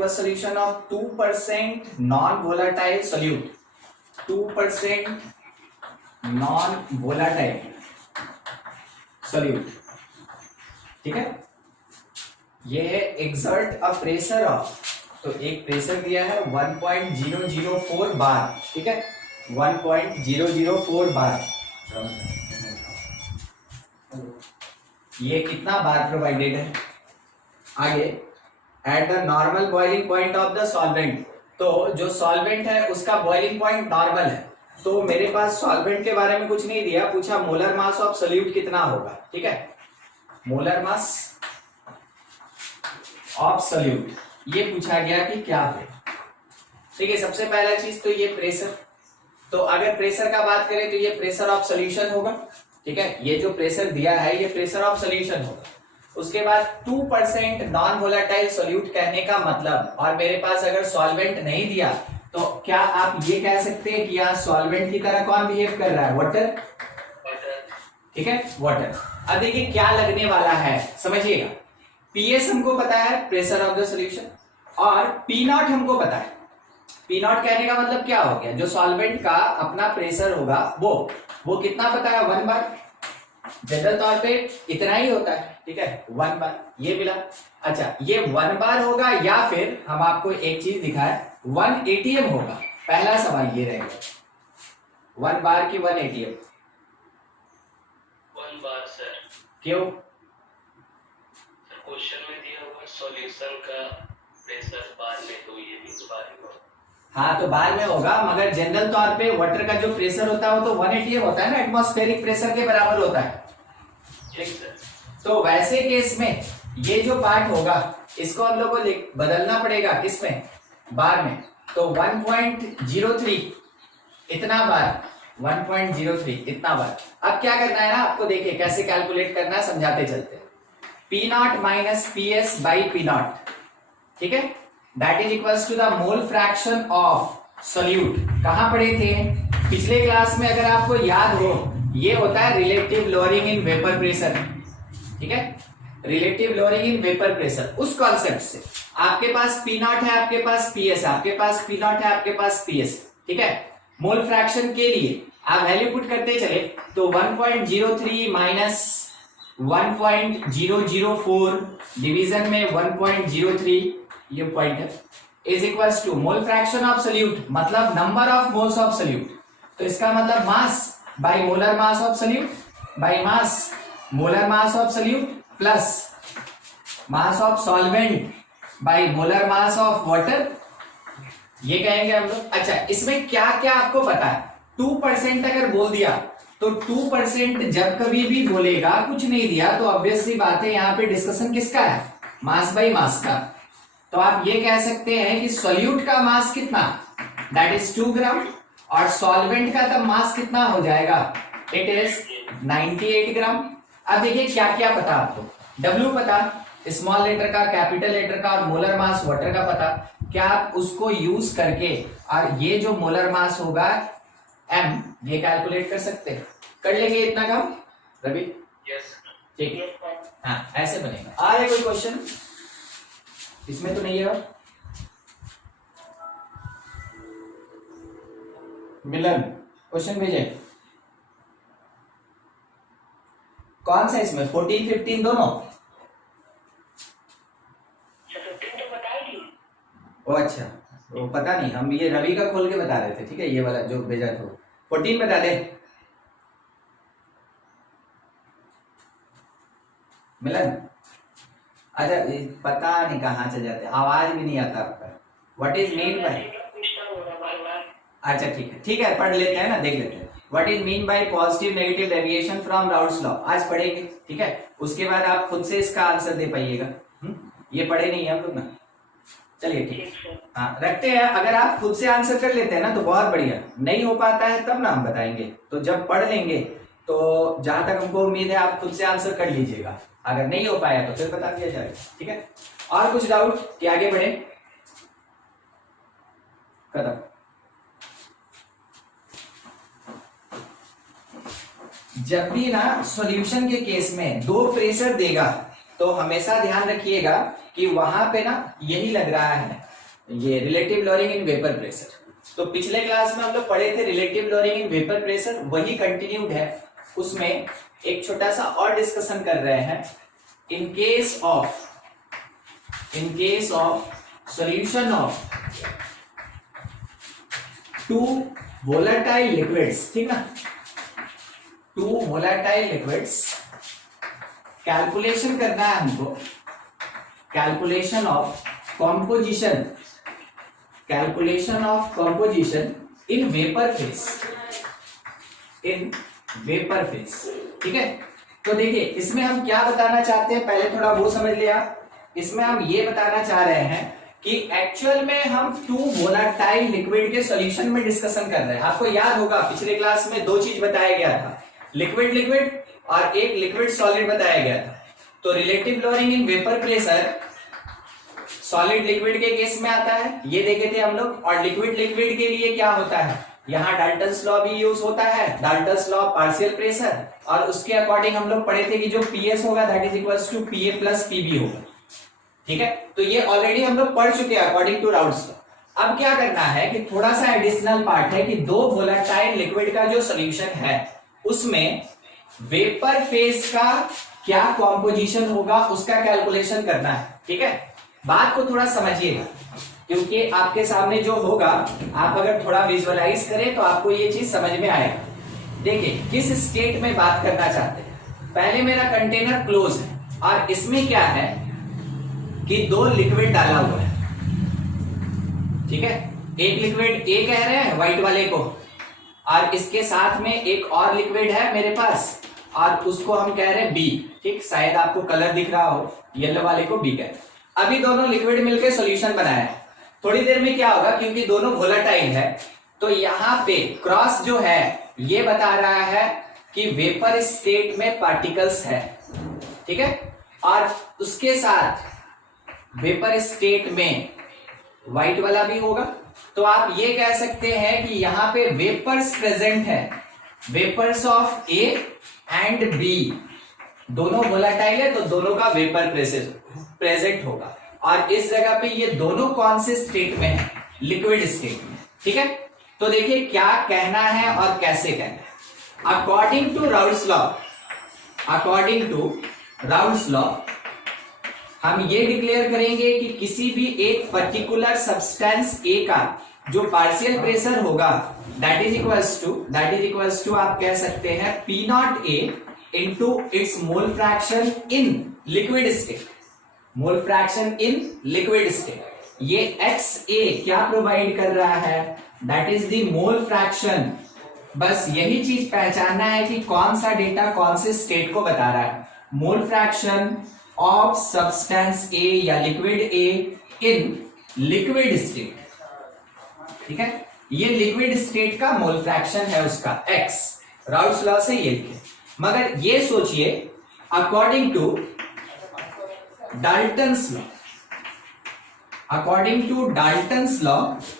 aqueous solution of 2% non-volatile solute, 2% non-volatile solute, ठीक है। ये है exert a pressure of, तो एक प्रेशर दिया है 1.004 बार, ठीक है, 1.004 बार। ये कितना बार प्रोवाइडेड है। आगे at the normal boiling point of the solvent, तो जो सॉल्वेंट है उसका बॉइलिंग पॉइंट नॉर्मल है, तो मेरे पास सॉल्वेंट के बारे में कुछ नहीं दिया, पूछा मोलर मास ऑफ सोल्यूट कितना होगा, ठीक है, मोलर मास ऑफ सोल्यूट ये पूछा गया कि क्या है। ठीक है, सबसे पहला चीज तो ये प्रेशर, तो अगर प्रेशर का बात करें तो ये प्रेशर ऑफ सोल्यूशन होगा, ठीक है, ये जो प्रेशर दिया है ये प्रेशर ऑफ सोल्यूशन होगा। उसके बाद 2% नॉन वोलेटाइल सोल्यूट कहने का मतलब, और मेरे पास अगर सॉल्वेंट नहीं दिया तो क्या आप ये कह सकते हैं कि यहाँ सॉल्वेंट की तरह कौन बिहेव कर रहा है, वाटर, ठीक है, वाटर। अब देखिए क्या लगने वाला है, समझिएगा, पीएस हमको पता है प्रेशर ऑफ द सॉल्यूशन, और पी नॉट हमको पता है। पी नॉट कहने का मतलब क्या हो गया, जो सॉल्वेंट का अपना प्रेशर होगा वो कितना पता है, 1 बार, जनरल तौर पे इतना ही होता है, ठीक है, 1 बार, ये मिला। अच्छा, ये 1 बार होगा या फिर हम आपको एक चीज दिखाए 1 एटीएम होगा। पहला सवाल ये रहेगा, 1 बार की 1 एटीएम, 1 बार सर। क्यों? सर क्वेश्चन में दिया हुआ सॉल्यूशन का प्रेशर बार में, तो ये भी तो बार में होगा। हाँ, तो बार में होगा, मगर जनरल तौर पे वाटर का जो प्रेशर होता है वो तो 1 एटीएम होता है ना, एटमॉस्फेरिक प्रेशर के बराबर होता है। तो वैसे केस में ये जो पार्ट होगा इसको हम लोग को बदलना पड़ेगा, किसमें, बार में, तो 1.03 इतना बार, 1.03 इतना बार। अब क्या करना है ना आपको, देखिए कैसे कैलकुलेट करना है, समझाते चलते हैं। P naught minus P S by P naught, ठीक है, that is equals to the mole fraction of solute. कहां पढ़े थे पिछले क्लास में, अगर आपको याद हो, ये होता है relative lowering in vapour pressure, ठीक है, relative lowering in vapour pressure. उस कॉन्सेप्ट से आपके पास पी नॉट है, आपके पास पी एस, आपके पास पी नॉट है, आपके पास पी एस, ठीक है। मोल फ्रैक्शन के लिए आप वैल्यू पुट करते चले तो 1.03 माइनस 1.004 डिवीजन में 1.03, ये पॉइंट है, is equals to mole fraction of solute, मतलब number of moles of solute, तो इसका मतलब mass by molar mass of solute by mass molar mass of solute plus mass of solvent by molar mass of water, ये कहेंगे हम लोग। अच्छा, इसमें क्या क्या आपको पता है, 2% अगर बोल दिया तो 2% जब कभी भी बोलेगा, कुछ नहीं दिया तो ऑब्वियसली बात है यहाँ पे डिस्कशन किसका है, मास बाय मास का। तो आप ये कह सकते हैं कि सोल्यूट का मास कितना, दैट इज 2 ग्राम, और सॉल्वेंट का तब मास कितना हो जाएगा, इट इज 98 ग्राम। अब देखिए क्या क्या पता आपको, W पता, स्मॉल लेटर का, कैपिटल लेटर का, और मोलर मास वाटर का पता। क्या आप उसको यूज करके और ये जो मोलर मास होगा M, ये कैलकुलेट कर सकते हैं, कर लेंगे इतना काम रवि? यस, ठीक है, हाँ ऐसे बनेगा। आ रहा है कोई क्वेश्चन इसमें तो नहीं है? मिलन क्वेश्चन भेजे, कौन सा इसमें 14 15 दोनों? ओ अच्छा, वो पता नहीं, हम ये रवि का खोल के बता रहे थे, ठीक है, ये वाला जो भेजा था 14 बता दे मिलन। अच्छा, पता नहीं कहाँ चल जाते, आवाज भी नहीं आता आपका। व्हाट इज मीन बाय, अच्छा ठीक है, पढ़ लेते हैं ना, देख लेते हैं। What is mean by positive negative deviation from Raoult's law, आज पढ़ेंगे, ठीक है, उसके बाद आप खुद से इसका आंसर दे पाइएगा। ये पढ़े नहीं है हम लोग ना, चलिए ठीक, हाँ रखते हैं। अगर आप खुद से आंसर कर लेते हैं ना तो बहुत बढ़िया, नहीं हो पाता है तब ना हम बताएंगे, तो जब पढ़ लेंगे तो जहां तक हमको उम्मीद है आप खुद से आंसर कर लीजिएगा, अगर नहीं हो पाया तो फिर बता दिया जाएगा, ठीक है। और कुछ डाउट कि आगे बढ़े? खत्म। जब भी ना सॉल्यूशन के केस में 2 प्रेशर देगा तो हमेशा ध्यान रखिएगा कि वहां पे ना यही लग रहा है, ये relative lowering in vapour pressure. तो पिछले क्लास में हम लोग पढ़े थे relative lowering in vapour pressure, वही कंटिन्यूड है। उसमें एक छोटा सा और डिस्कशन कर रहे हैं। In case of solution of two volatile liquids, ठीक ना, टू वोलेटाइल लिक्विड्स, कैलकुलेशन करना है हमको, calculation of composition in vapour phase, ठीक है। तो देखिए इसमें हम क्या बताना चाहते हैं, पहले थोड़ा वो समझ लिया। इसमें हम ये बताना चाह रहे हैं कि एक्चुअल में हम टू वोलेटाइल लिक्विड के सॉल्यूशन में डिस्कशन कर रहे हैं। आपको याद होगा पिछले क्लास में दो चीज बताया गया था, लिक्विड और एक लिक्विड सॉलिड बताया गया था। तो relative lowering in vapour pressure solid liquid के केस में आता है, ये देखे थे हम लोग। और लिक्विड के लिए क्या होता है, यहाँ डाल्टन्स लॉ भी यूज होता है, डाल्टन्स लॉ पार्शियल प्रेशर, और उसके अकॉर्डिंग हम लोग पढ़े थे कि जो पीएस होगा that is equals to PA plus PB होगा, ठीक है। तो ये ऑलरेडी हम लोग पढ़ चुके हैं अकॉर्डिंग टू राउल्ट्स लॉ। अब क्या करना है कि थोड़ा सा एडिशनल पार्ट है कि दो वोलेटाइल लिक्विड का जो सॉल्यूशन है उसमें वेपर फेज का क्या कॉम्पोजिशन होगा उसका कैलकुलेशन करना है, ठीक है। बात को थोड़ा समझिएगा, क्योंकि आपके सामने जो होगा आप अगर थोड़ा विजुअलाइज करें तो आपको ये चीज समझ में आएगा। देखिए किस स्टेट में बात करना चाहते हैं। पहले मेरा कंटेनर क्लोज है और इसमें क्या है कि दो लिक्विड डाला हुआ है, ठीक है। एक लिक्विड ए कह रहे हैं व्हाइट वाले को, और इसके साथ में एक और लिक्विड है मेरे पास और उसको हम कह रहे हैं बी, ठीक। शायद आपको कलर दिख रहा हो, येलो वाले को बी कहते हैं। अभी दोनों लिक्विड मिलकर सॉल्यूशन बनाया है। थोड़ी देर में क्या होगा, क्योंकि दोनों वोलेटाइल है तो यहाँ पे क्रॉस जो है ये बता रहा है कि वेपर स्टेट में पार्टिकल्स है, ठीक है। और उसके साथ वेपर स्टेट में व्हाइट वाला भी होगा। तो आप ये कह सकते हैं कि यहाँ पे वेपर्स प्रेजेंट है, vapours of A and B, दोनों वोलेटाइल है तो दोनों का वेपर प्रेजेंट होगा। और इस जगह पे ये दोनों कौन से स्टेट में है, लिक्विड स्टेट में, ठीक है। तो देखिए क्या कहना है और कैसे कहना है। अकॉर्डिंग टू राउल्ट्स लॉ हम ये डिक्लेयर करेंगे कि किसी भी एक पर्टिकुलर सब्सटेंस ए का जो पार्शियल प्रेशर होगा दैट इज इक्वल्स टू आप कह सकते हैं P not A into its mole fraction in liquid state, mole fraction in liquid state. ये एक्स ए क्या प्रोवाइड कर रहा है, that is the mole fraction. बस यही चीज पहचानना है कि कौन सा डेटा कौन से स्टेट को बता रहा है, मोल फ्रैक्शन ऑफ सब्सटेंस ए या liquid A in liquid state, ठीक है। ये लिक्विड स्टेट का मोल फ्रैक्शन है उसका एक्स, राउल्ट्स लॉ से ये लिखे। मगर ये सोचिए according to Dalton's law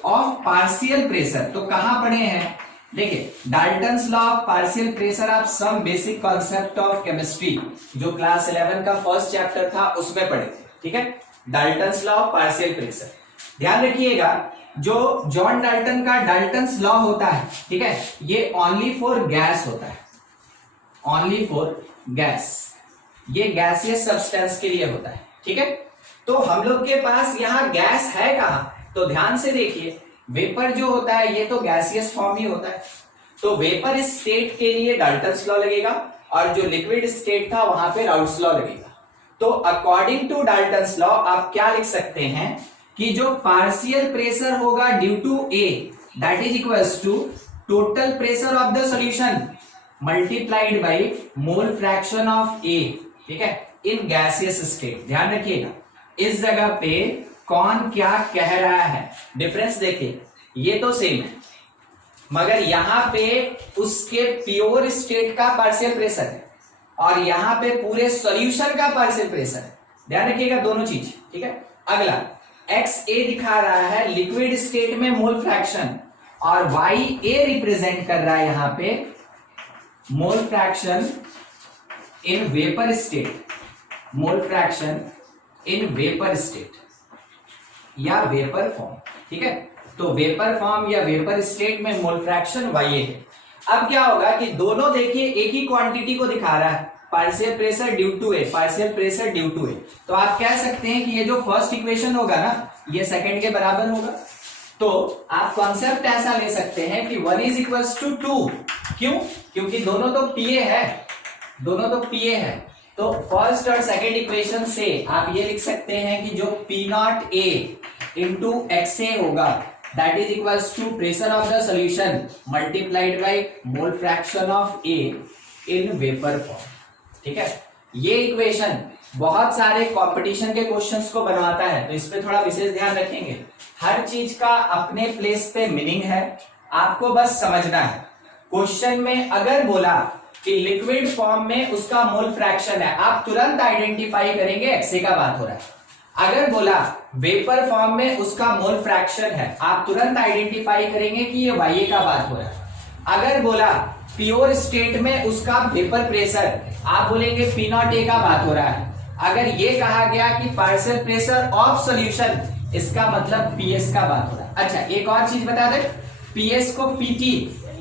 of partial pressure, तो कहां पढ़े हैं, देखिए Dalton's law of partial pressure आप some basic concept of chemistry जो क्लास 11 का फर्स्ट चैप्टर था उसमें पढ़े थे, ठीक है। Dalton's law of partial pressure ध्यान रखिएगा, जो जॉन डाल्टन का डाल्टन्स लॉ होता है, ठीक है, ये ओनली फॉर गैस होता है, ओनली फॉर गैस, ये गैसियस सब्सटेंस के लिए होता है, ठीक है। तो हम लोग के पास यहाँ गैस है कहां, तो ध्यान से देखिए वेपर जो होता है ये तो गैसियस फॉर्म ही होता है, तो वेपर स्टेट के लिए डाल्टन्स लॉ लगेगा और जो लिक्विड स्टेट था वहां पे राउल्ट्स लॉ लगेगा। तो अकॉर्डिंग टू डाल्टन्स लॉ आप क्या लिख सकते हैं कि जो पार्शियल प्रेशर होगा due to A that is equals to total pressure of the solution multiplied by mole fraction of A, ठीक है, इन गैसियस स्टेट। ध्यान रखिएगा इस जगह पे कौन क्या कह रहा है, डिफरेंस देखिए, ये तो सेम है मगर यहां पे उसके प्योर स्टेट का पार्शियल प्रेशर है और यहां पे पूरे सॉल्यूशन का पार्शियल प्रेशर है। ध्यान रखिएगा दोनों चीज, ठीक है। अगला एक्स ए दिखा रहा है लिक्विड स्टेट में मोल फ्रैक्शन और वाई ए रिप्रेजेंट कर रहा है यहां पे मोल fraction in vapour state, mole fraction in vapour state, या वेपर फॉर्म, ठीक है। तो वेपर फॉर्म या वेपर स्टेट में मोल फ्रैक्शन Ya है। अब क्या होगा कि दोनों देखिए एक ही क्वांटिटी को दिखा रहा है, partial pressure due to A, partial pressure due to A. तो आप कह सकते हैं कि ये जो फर्स्ट इक्वेशन होगा ना, ये सेकंड के बराबर होगा। तो आप कॉन्सेप्ट ऐसा ले सकते हैं कि 1 इज इक्वल्स टू 2। क्यों? क्योंकि दोनों तो पीए है, दोनों तो पीए है। तो फर्स्ट और सेकंड इक्वेशन से आप ये लिख सकते हैं कि जो P not A into X A होगा, that is equals to pressure of the solution multiplied by mole fraction of A in vapour form, ठीक है। ये इक्वेशन बहुत सारे कंपटीशन के क्वेश्चंस को बनवाता है, तो इस पे थोड़ा विशेष ध्यान रखेंगे। हर चीज का अपने प्लेस पे मीनिंग है, आपको बस समझना है। क्वेश्चन में अगर बोला कि लिक्विड फॉर्म में उसका मोल फ्रैक्शन है, आप तुरंत आइडेंटिफाई करेंगे एक्से का बात हो रहा है। अगर बोला वेपर फॉर्म में उसका मोल फ्रैक्शन है, आप तुरंत आइडेंटिफाई करेंगे कि ये वाई का बात हो रहा है। अगर बोला प्योर स्टेट में उसका वेपर प्रेशर, आप बोलेंगे पी नॉट ए का बात हो रहा है। अगर ये कहा गया कि पार्शियल प्रेशर ऑफ सॉल्यूशन, इसका मतलब पीएस का बात हो रहा है। अच्छा, एक और चीज बता दे, पीएस को पीटी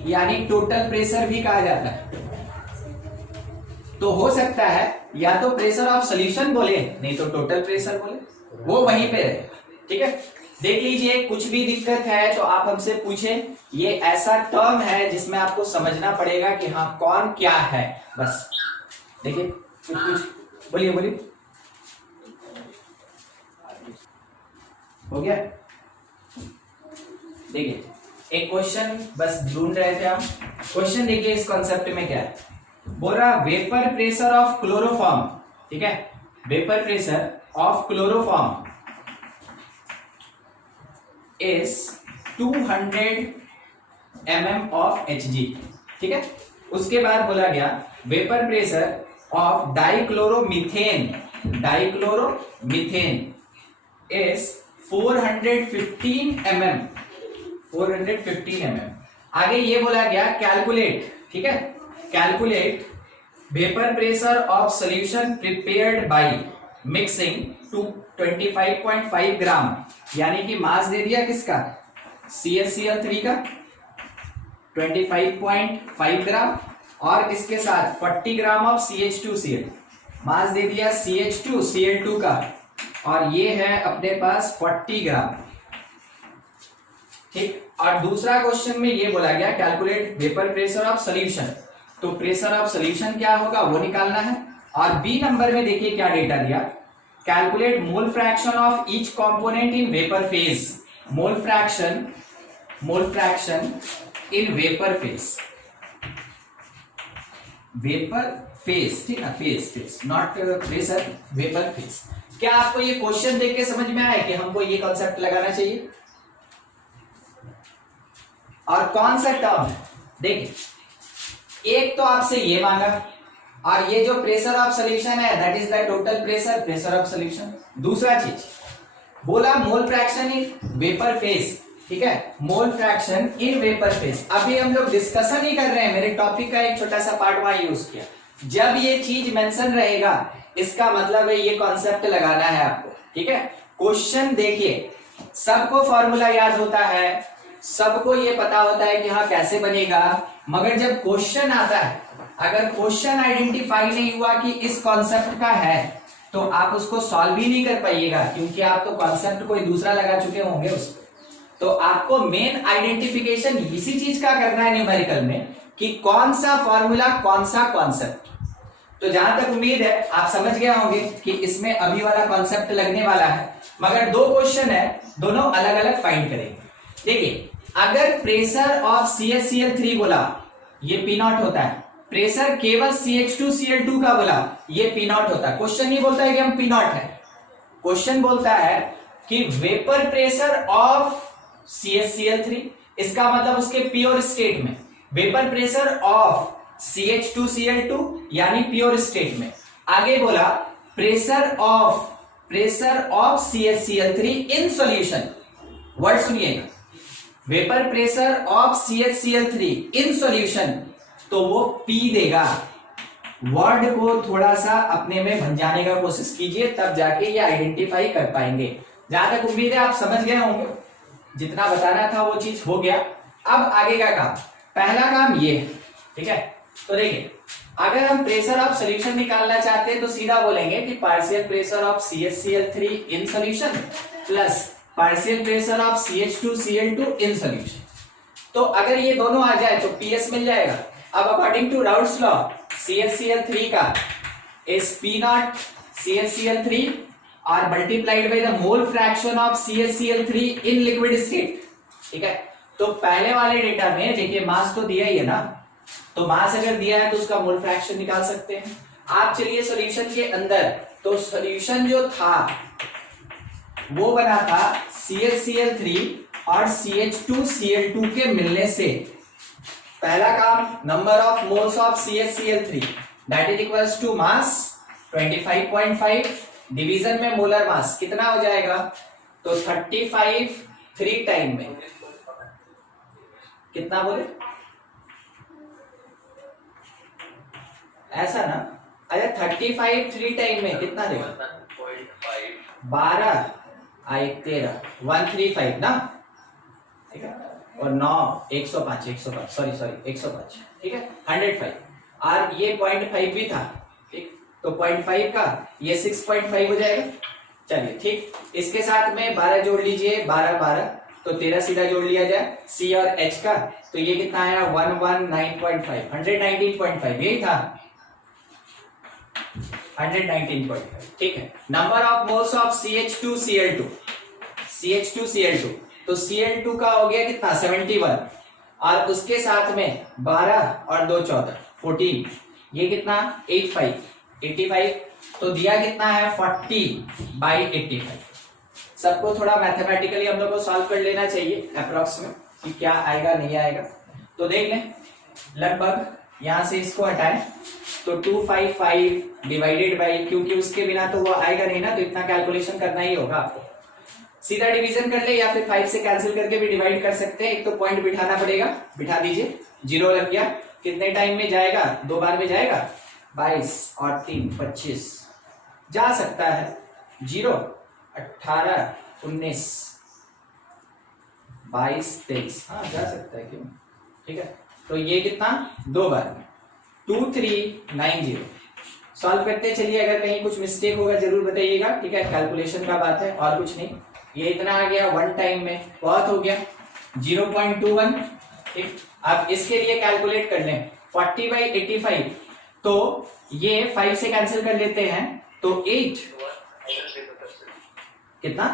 यानी टोटल प्रेशर भी कहा जाता है। तो हो सकता है या तो प्रेशर ऑफ सॉल्यूशन बोले, नहीं तो टोटल प्रेशर बोले, वो वहीं पे रहेगा, ठीक है। देख लीजिए, कुछ भी दिक्कत है तो आप हमसे पूछें। ये ऐसा टर्म है जिसमें आपको समझना पड़ेगा कि हाँ कौन क्या है, बस देखिए कुछ बोलिए बोलिए। हो गया? देखिए एक क्वेश्चन बस ढूंढ रहे थे हम। क्वेश्चन देखिए इस कॉन्सेप्ट में क्या है, बोल रहा वेपर प्रेशर ऑफ क्लोरोफॉर्म, ठीक है। Vapour pressure of chloroform is 200 mm of Hg, ठीक है। उसके बाद बोला गया vapour pressure of dichloromethane, dichloromethane is 415 mm, 415 mm। आगे ये बोला गया कैलकुलेट, ठीक है, calculate vapour pressure of solution prepared by mixing two 25.5 ग्राम, यानी कि मास दे दिया किसका, CaCl3 का 25.5 ग्राम, और इसके साथ 40 ग्राम ऑफ CH2Cl, मास दे दिया CH2Cl2 का, और ये है अपने पास 40 ग्राम, ठीक। और दूसरा क्वेश्चन में ये बोला गया calculate vapour pressure of solution, तो प्रेशर ऑफ सॉल्यूशन क्या होगा वो निकालना है। और बी नंबर में देखिए क्या डेटा दिया, calculate mole fraction of each component in vapour phase, mole fraction in vapour phase, vapour phase, ठीक है, phase not pressure, vapour phase. क्या आपको ये क्वेश्चन देख के समझ में आया कि हमको ये कॉन्सेप्ट लगाना चाहिए? और कौन सा टर्म है, देखिए एक तो आपसे ये मांगा, और ये जो प्रेशर ऑफ सॉल्यूशन है that is the total pressure, pressure of solution. दूसरा चीज बोला मोल फ्रैक्शन इन वेपर फेज, ठीक है, मोल फ्रैक्शन इन वेपर फेज। अभी हम लोग डिस्कशन ही कर रहे हैं, मेरे टॉपिक का एक छोटा सा पार्ट वहां यूज किया। जब ये चीज मेंशन रहेगा इसका मतलब है ये कॉन्सेप्ट लगाना है आपको, ठीक है। क्वेश्चन देखिए, सबको फॉर्मूला याद होता है, सबको ये पता होता है कि हाँ कैसे बनेगा, मगर जब क्वेश्चन आता है, अगर क्वेश्चन आइडेंटिफाई नहीं हुआ कि इस कॉन्सेप्ट का है, तो आप उसको सॉल्व ही नहीं कर पाइएगा, क्योंकि आप तो कॉन्सेप्ट कोई दूसरा लगा चुके होंगे उसको। तो आपको मेन आइडेंटिफिकेशन इसी चीज का करना है न्यूमेरिकल में, कि कौन सा फॉर्मूला कौन सा कॉन्सेप्ट। तो जहां तक उम्मीद है आप समझ गए होंगे कि इसमें अभी वाला कॉन्सेप्ट लगने वाला है, मगर दो क्वेश्चन है, दोनों अलग अलग फाइंड करेंगे। देखिए अगर प्रेशर ऑफ CaCl3 बोला ये P नॉट होता है, प्रेशर केवल CH2Cl2 का बोला ये P नॉट होता है। क्वेश्चन नहीं बोलता है कि हम P नॉट है, क्वेश्चन बोलता है कि वेपर प्रेशर ऑफ CaCl3, इसका मतलब उसके प्योर स्टेट में, वेपर प्रेशर ऑफ CH2Cl2 यानी प्योर स्टेट में। आगे बोला pressure of CaCl3 in solution, word सुनिएगा, vapour pressure of CaCl3 in solution, तो वो P देगा। वर्ड को थोड़ा सा अपने में भंजाने का कोशिश कीजिए, तब जाके ये आइडेंटिफाई कर पाएंगे। जहां तक उम्मीद है आप समझ गए होंगे, जितना बताना था वो चीज हो गया। अब आगे का काम, पहला काम ये है, ठीक है। तो देखिए, अगर हम प्रेशर ऑफ सॉल्यूशन निकालना चाहते हैं तो सीधा बोलेंगे कि partial pressure of CH_Cl3 in solution plus partial pressure of CH2Cl2 in solution. तो अगर ये दोनों आ जाए तो PS मिल जाएगा। अब according to routes law CH_Cl3 का is P0 CH_Cl3 और multiplied by the mole fraction of CH_Cl3 in liquid state, ठीक है। तो पहले वाले डेटा में देखिए मास तो दिया ही है ना, तो मास अगर दिया है तो उसका मोल फ्रैक्शन निकाल सकते हैं आप। चलिए सॉल्यूशन के अंदर, तो सॉल्यूशन जो था वो बना था CH_Cl3 और CH2Cl2 के मिलने से। पहला काम, number of moles of CH_Cl3 that is equals to mass 25.5 division में मोलर मास कितना हो जाएगा, तो 35 3 टाइम में कितना बोले, ऐसा ना। अरे 35 3 टाइम में कितना देगा, 12 1 13 135 ना, ठीक है। और 9 105 सॉरी 105, ठीक है। 105 और ये 0.5 भी था, ठीक। तो 0.5 का ये 6.5 हो जाएगा। चलिए ठीक, इसके साथ में 12 जोड़ लीजिए, 12 12 तो 13 सीधा जोड़ लिया जाए C और H का, तो ये कितना आया 119.5 119.5 यही था 119.5, ठीक है। Number of moles of CH2Cl2 तो Cl2 का हो गया कितना 71 और उसके साथ में 12 और 2 14 14, ये कितना 85 तो दिया कितना है 40/85। सबको थोड़ा मैथमेटिकली हम लोग को सॉल्व कर लेना चाहिए अप्रोक्स में कि क्या आएगा नहीं आएगा। तो देख लें, लगभग यहां से इसको हटाएं तो 255 डिवाइडेड बाई, क्योंकि उसके बिना तो वो आएगा नहीं ना, तो इतना कैलकुलेशन करना ही होगा आपको। सीधा डिवीजन कर ले या फिर 5 से कैंसिल करके भी डिवाइड कर सकते हैं। एक तो पॉइंट बिठाना पड़ेगा, बिठा दीजिए, 0 लग गया। कितने टाइम में जाएगा, 2 बार में जाएगा, 22 और 3 25 जा सकता है, 0 18 19 22 23 हाँ जा सकता है, क्यों, ठीक है। तो ये कितना 2 बार में 2390 सॉल्व करते चलिए। अगर कहीं कुछ मिस्टेक होगा जरूर बताइएगा, ठीक है। कैलकुलेशन का बात है और कुछ नहीं। ये इतना आ गया 1 टाइम में, बहुत हो गया 0.21, ठीक। अब इसके लिए कैलकुलेट कर लें 40/85, तो ये 5 से कैंसिल कर लेते हैं तो 8 कितना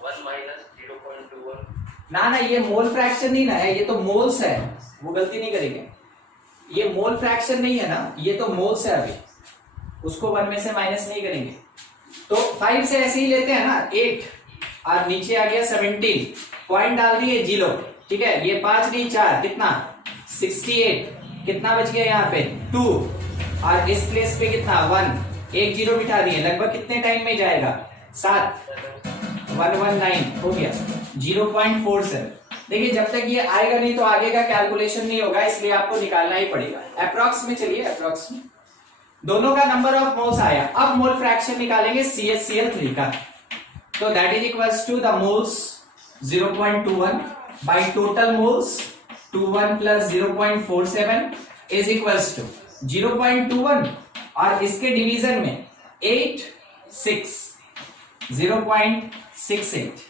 1 माइनस 0.21 ना ये मोल फ्रैक्शन नहीं ना है, ये तो मोल्स है, वो गलती नहीं करेंगे। ये मोल फ्रैक्शन नहीं है ना, ये तो मोल्स है, अभी उसको 1 में से माइनस नहीं करेंगे। तो 5 से ऐसे ही लेते हैं ना 8 और नीचे आ गया 17, पॉइंट डाल दिए 0, ठीक है। ये 5 नहीं 4 कितना 68, कितना बच गया यहाँ पे 2 और इस प्लेस पे कितना 1, एक 0 बिठा दिए। लगभग कितने टाइम में जाएगा 7, 119 हो गया 0.47। देखिए जब तक ये आएगा नहीं तो आगे का कैलकुलेशन नहीं होगा, इसलिए आपको निकालना ही पड़ेगा। अप्रॉक्स में चलिए, अप्रॉक्स में दोनों का नंबर ऑफ मोल्स आया। अब मोल फ्रैक्शन निकालेंगे CH_Cl3 का, तो that is equals to the moles 0.21 by total moles 21 plus 0.47 is equals to 0.21 और इसके डिवीजन में 8 6 0.68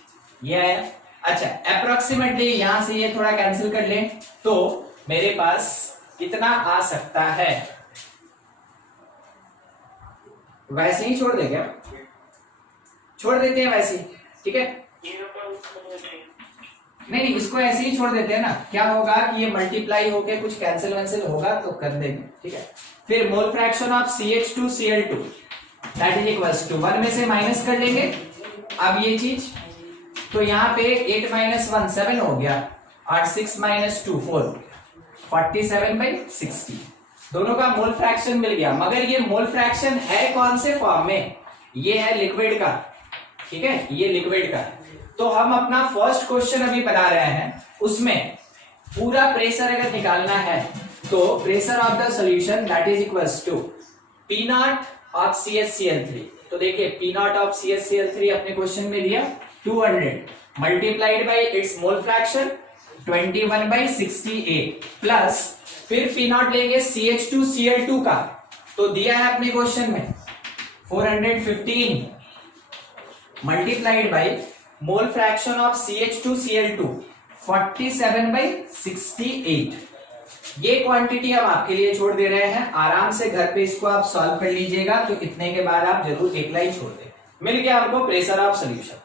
ये है। अच्छा अप्रोक्सीमेटली यहां से ये थोड़ा कैंसिल कर लें तो मेरे पास कितना आ सकता है, वैसे ही छोड़ दे क्या, छोड़ देते हैं वैसे ही, ठीक है। नहीं इसको ऐसे ही छोड़ देते हैं ना, क्या होगा कि ये मल्टीप्लाई होके कुछ कैंसिल वैंसिल होगा तो कर देंगे, ठीक है। फिर mole fraction of CH2Cl2 that is equals to 1 में से माइनस कर लेंगे। अब ये चीज तो यहाँ पे 8 - 1 7 हो गया और 6 - 2 4 हो गया 47/60। दोनों का मोल फ्रैक्शन मिल गया, मगर ये मोल फ्रैक्शन है कौन से फॉर्म में, ये है लिक्विड का, ठीक है, ये लिक्विड का। तो हम अपना फर्स्ट क्वेश्चन अभी बना रहे हैं, उसमें पूरा प्रेशर अगर निकालना है तो pressure of the solution that is equals to P0 of CaCl3। तो देखिए P नॉट ऑफ CaCl3 अपने क्वेश्चन में दिया 200 multiplied by its mole fraction 21/68 plus फिर P नॉट लेंगे CH2Cl2 का, तो दिया है अपने क्वेश्चन में 415 multiplied by mole fraction of CH2Cl2 47/68। ये क्वांटिटी हम आपके लिए छोड़ दे रहे हैं, आराम से घर पे इसको आप सॉल्व कर लीजिएगा। तो इतने के बाद आप जरूर एक लाइन छोड़ दें। मिल गया हमको प्रेशर ऑफ सॉल्यूशन।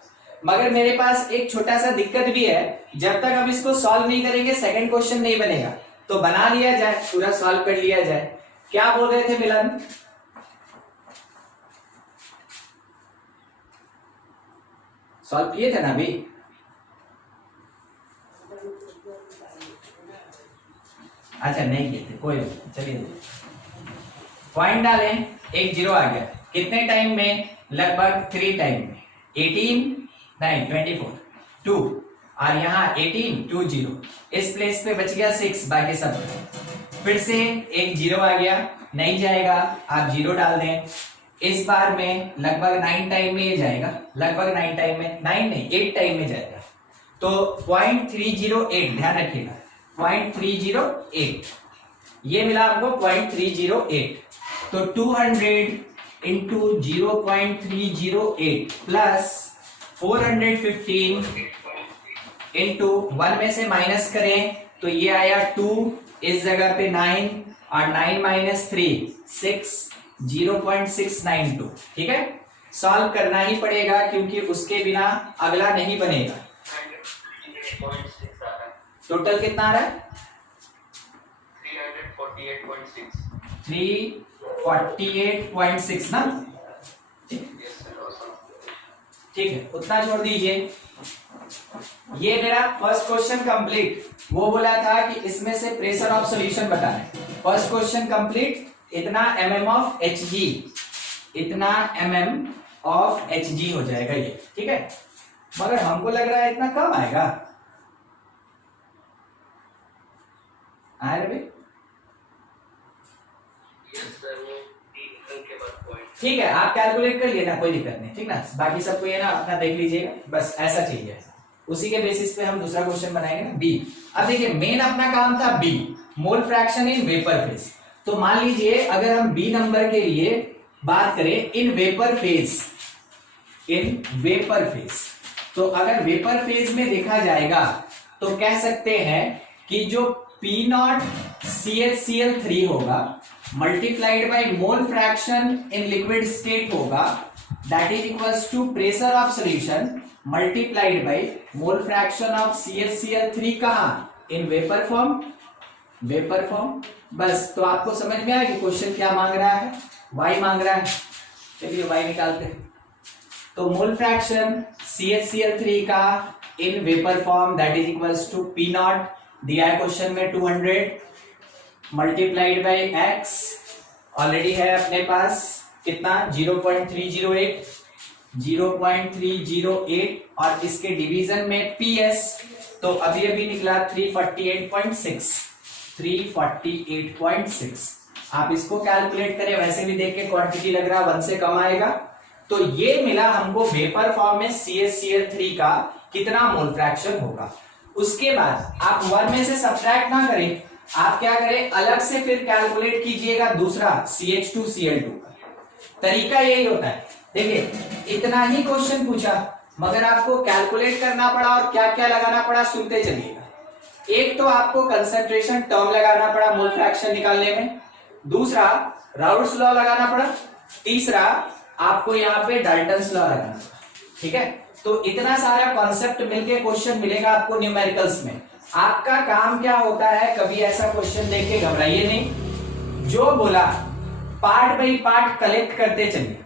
मगर मेरे पास एक छोटा सा दिक्कत भी है, जब तक हम इसको सॉल्व नहीं करेंगे सेकंड क्वेश्चन नहीं बनेगा। तो बना लिया जाए, पूरा सॉल्व कर लिया जाए। क्या बोल रहे थे मिलन? सॉल्व किए थे ना अभी? अच्छा नहीं किए थे, कोई नहीं, चलिए पॉइंट डालें। एक जीरो आ गया, कितने टाइम में? लगभग 3 टाइम में। 24 2 और यहाँ 18 2 0, इस प्लेस पे बच गया 6, बाकी सब फिर से एक जीरो आ गया, नहीं जाएगा, आप जीरो डाल दें। इस बार में लगभग 9 टाइम में ये जाएगा, लगभग 9 टाइम में, 9 नहीं 8 टाइम में जाएगा। तो 0.308 ध्यान रखिएगा, 0.308 ये मिला आपको 0.308। तो 200 इंटू 0.308 प्लस 415 इंटू 1 में से माइनस करें तो ये आया 2, इस जगह पे 9 और 9 माइनस 3 6, 0.692। ठीक है, सॉल्व करना ही पड़ेगा क्योंकि उसके बिना अगला नहीं बनेगा। टोटल कितना आ रहा है? 348.6 ना? ठीक है, उतना छोड़ दीजिए। ये मेरा फर्स्ट क्वेश्चन कंप्लीट। वो बोला था कि इसमें से प्रेशर ऑफ सॉल्यूशन बताएं। First question complete. इतना mm ऑफ Hg, इतना mm ऑफ Hg हो जाएगा ये। ठीक है, मगर हमको लग रहा है इतना कम आएगा। आए भाई? ठीक है, आप कैलकुलेट कर लेना, कोई दिक्कत नहीं। ठीक ना, बाकी सबको ये ना अपना देख लीजिएगा, बस ऐसा चाहिए। उसी के बेसिस पे हम दूसरा क्वेश्चन बनाएंगे ना, बी। अब देखिए मेन अपना काम था B, mole fraction in vapour phase. तो मान लीजिए अगर हम बी नंबर के लिए बात करें इन वेपर फेज, इन वेपर फेज, तो अगर वेपर फेज में देखा जाएगा तो कह सकते हैं कि जो P नॉट CHCl3 होगा multiplied by mole fraction in liquid state होगा, that is equals to pressure of solution multiplied by mole fraction of CHCl3 कहां? In vapour form, vapour form. बस, तो आपको समझ में आया कि क्वेश्चन क्या मांग रहा है? y मांग रहा है। चलिए y निकालते हैं। तो मोल फ्रैक्शन CHCl3 का in vapour form that is equals to P naught, दिया है क्वेश्चन में 200 मल्टीप्लाइड बाय x, ऑलरेडी है अपने पास कितना? 0.308, 0.308 और इसके डिवीजन में PS, तो अभी अभी निकला 348.6, 348.6। आप इसको कैलकुलेट करें, वैसे भी देख के क्वांटिटी लग रहा है 1 से कम आएगा। तो ये मिला हमको वेपर फॉर्म में CHCl3 का कितना मोल फ्रैक्शन होगा। उसके बाद आप 1 में से सब्ट्रैक्ट ना करें, आप क्या करें अलग से फिर कैलकुलेट कीजिएगा दूसरा CH2Cl2 का। तरीका यही होता है। देखिए इतना ही क्वेश्चन पूछा मगर आपको कैलकुलेट करना पड़ा और क्या क्या लगाना पड़ा, सुनते चलिएगा। एक तो आपको कंसंट्रेशन टर्म लगाना पड़ा मोल फ्रैक्शन निकालने में, दूसरा राउल्ट्स लॉ लगाना पड़ा, तीसरा आपको यहाँ पे डाल्टन्स लॉ लगाना पड़ा। ठीक है, तो इतना सारा कॉन्सेप्ट मिलके क्वेश्चन मिलेगा आपको न्यूमेरिकल्स में। आपका काम क्या होता है, कभी ऐसा क्वेश्चन देख के घबराइए नहीं, जो बोला पार्ट बाई पार्ट कलेक्ट करते चलिए।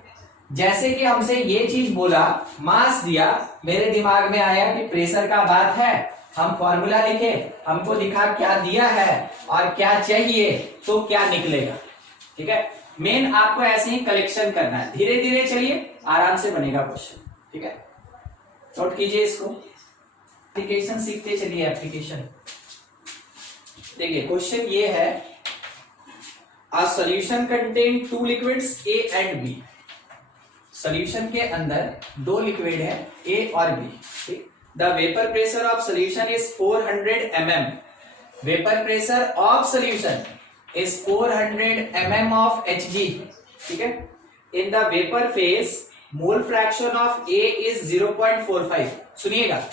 जैसे कि हमसे ये चीज बोला, मास दिया, मेरे दिमाग में आया कि प्रेशर का बात है, हम फॉर्मूला लिखे, हमको दिखा क्या दिया है और क्या चाहिए तो क्या निकलेगा। ठीक है, मेन आपको ऐसे ही कलेक्शन करना है, धीरे धीरे चलिए, आराम से बनेगा क्वेश्चन। ठीक है, नोट कीजिए इसको, एप्लीकेशन सीखते चलिए। एप्लीकेशन देखिए, क्वेश्चन ये है, A solution contain two liquids A and B. Solution के अंदर दो लिक्विड है A और B. ठीक. The vapor pressure of solution is 400 mm. Vapor pressure of solution is 400 mm of Hg. ठीक है. In the vapor phase, mole fraction of A is 0.45. सुनिएगा.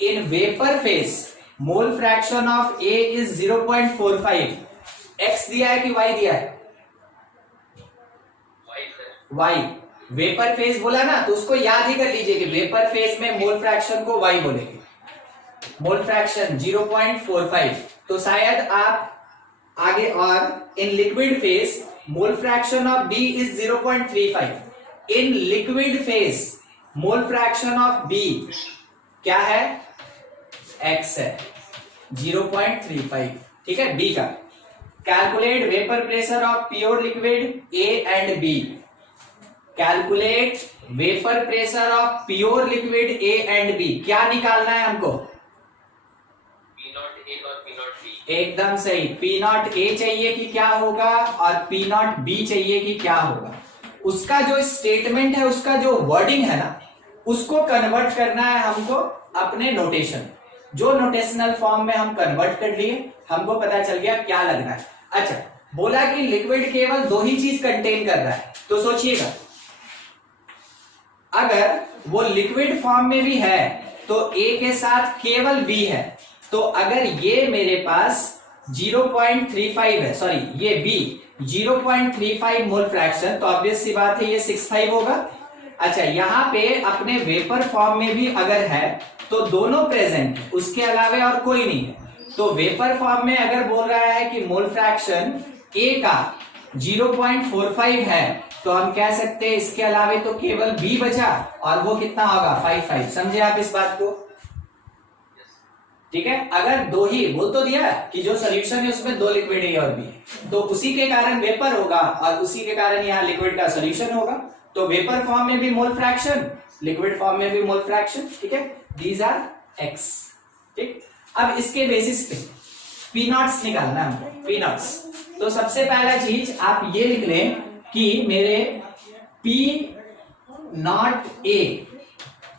In vapor phase, mole fraction of A is 0.45. X दिया है कि Y दिया है? Y. Vapour phase बोला ना, तो उसको याद ही कर लीजिए कि वेपर फेज में मोल फ्रैक्शन को Y बोलेंगे. Mole fraction 0.45. तो शायद आप आगे, और in liquid phase mole fraction of B is 0.35. In liquid phase mole fraction of B क्या है? X है, 0.35. ठीक है, B का. Calculate vapour pressure of pure liquid A and B. Calculate vapour pressure of pure liquid A and B. क्या निकालना है हमको? P नॉट A और P नॉट B. एकदम सही. P नॉट A चाहिए कि क्या होगा, और P नॉट B चाहिए कि क्या होगा. उसका जो स्टेटमेंट है, उसका जो वर्डिंग है ना, उसको कन्वर्ट करना है हमको अपने नोटेशन. जो नोटेशनल फॉर्म में हम कन्वर्ट कर लिए, हमको पता चल गया क्या लगना है. अच्छा, बोला कि लिक्विड केवल दो ही चीज कंटेन कर रहा है, तो सोचिएगा, अगर वो लिक्विड फॉर्म में भी है तो A के साथ केवल B है. तो अगर ये मेरे पास 0.35 है, सॉरी ये B 0.35 मोल फ्रैक्शन, तो ऑब्वियस सी बात है ये 65 होगा. अच्छा, यहाँ पे अपने वेपर फॉर्म में भी अगर है तो दोनों प्रेजेंट, उसके अलावे और कोई नहीं है. तो वेपर फॉर्म में अगर बोल रहा है कि मोल फ्रैक्शन A का 0.45 है, तो हम कह सकते हैं इसके अलावे तो केवल B बचा, और वो कितना होगा? 55. समझे आप इस बात को? ठीक है. अगर दो ही बोल तो दिया कि जो सोल्यूशन है उसमें दो लिक्विड A और B है, तो उसी के कारण वेपर होगा, और उसी के कारण यहाँ लिक्विड का सोल्यूशन होगा. तो वेपर फॉर्म में भी मोल फ्रैक्शन, लिक्विड फॉर्म में भी मोल फ्रैक्शन. ठीक है, दीज आर X. ठीक. अब इसके बेसिस पे पी नॉट्स निकालना है हमको. पी नॉट्स, तो सबसे पहला चीज आप ये लिख लें कि मेरे P naught A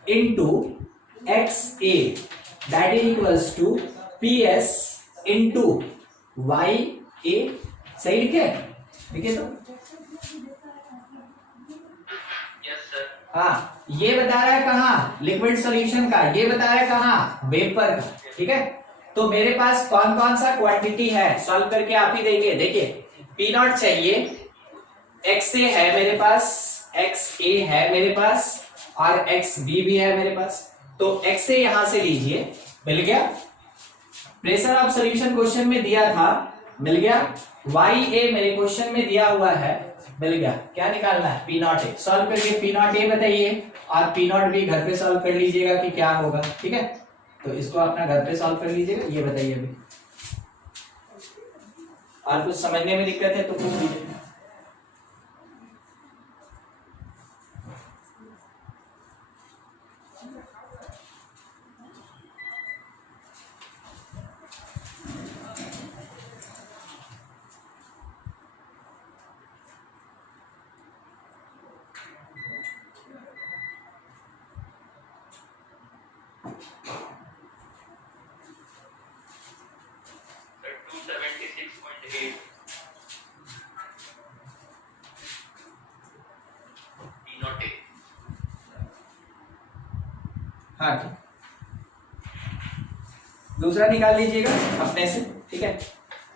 into X A that is equals to PS into Y A. सही लिखे? लिखे तो हाँ, ये बता रहा है कहाँ? लिक्विड सॉल्यूशन का. ये बता रहा है कहाँ? वेपर का. ठीक है. तो मेरे पास कौन कौन सा क्वांटिटी है, सॉल्व करके आप ही देखिए. देखिए, पी नॉट चाहिए, एक्स ए है मेरे पास, एक्स ए है मेरे पास, और एक्स बी भी है मेरे पास. तो एक्स ए यहां से लीजिए, मिल गया. प्रेशर ऑफ सॉल्यूशन क्वेश्चन में दिया था, मिल गया. वाई ए मेरे क्वेश्चन में दिया हुआ है, मिल गया. क्या निकालना है? P not a. सॉल्व करके पी नॉट ए बताइए, और पी नॉट बी घर पे सॉल्व कर लीजिएगा कि क्या होगा. ठीक है, तो इसको अपना घर पे सॉल्व कर लीजिएगा. ये बताइए अभी, और कुछ समझने में दिक्कत है तो पूछ लीजिए. हाँ, ठीक. दूसरा निकाल लीजिएगा अपने से. ठीक है.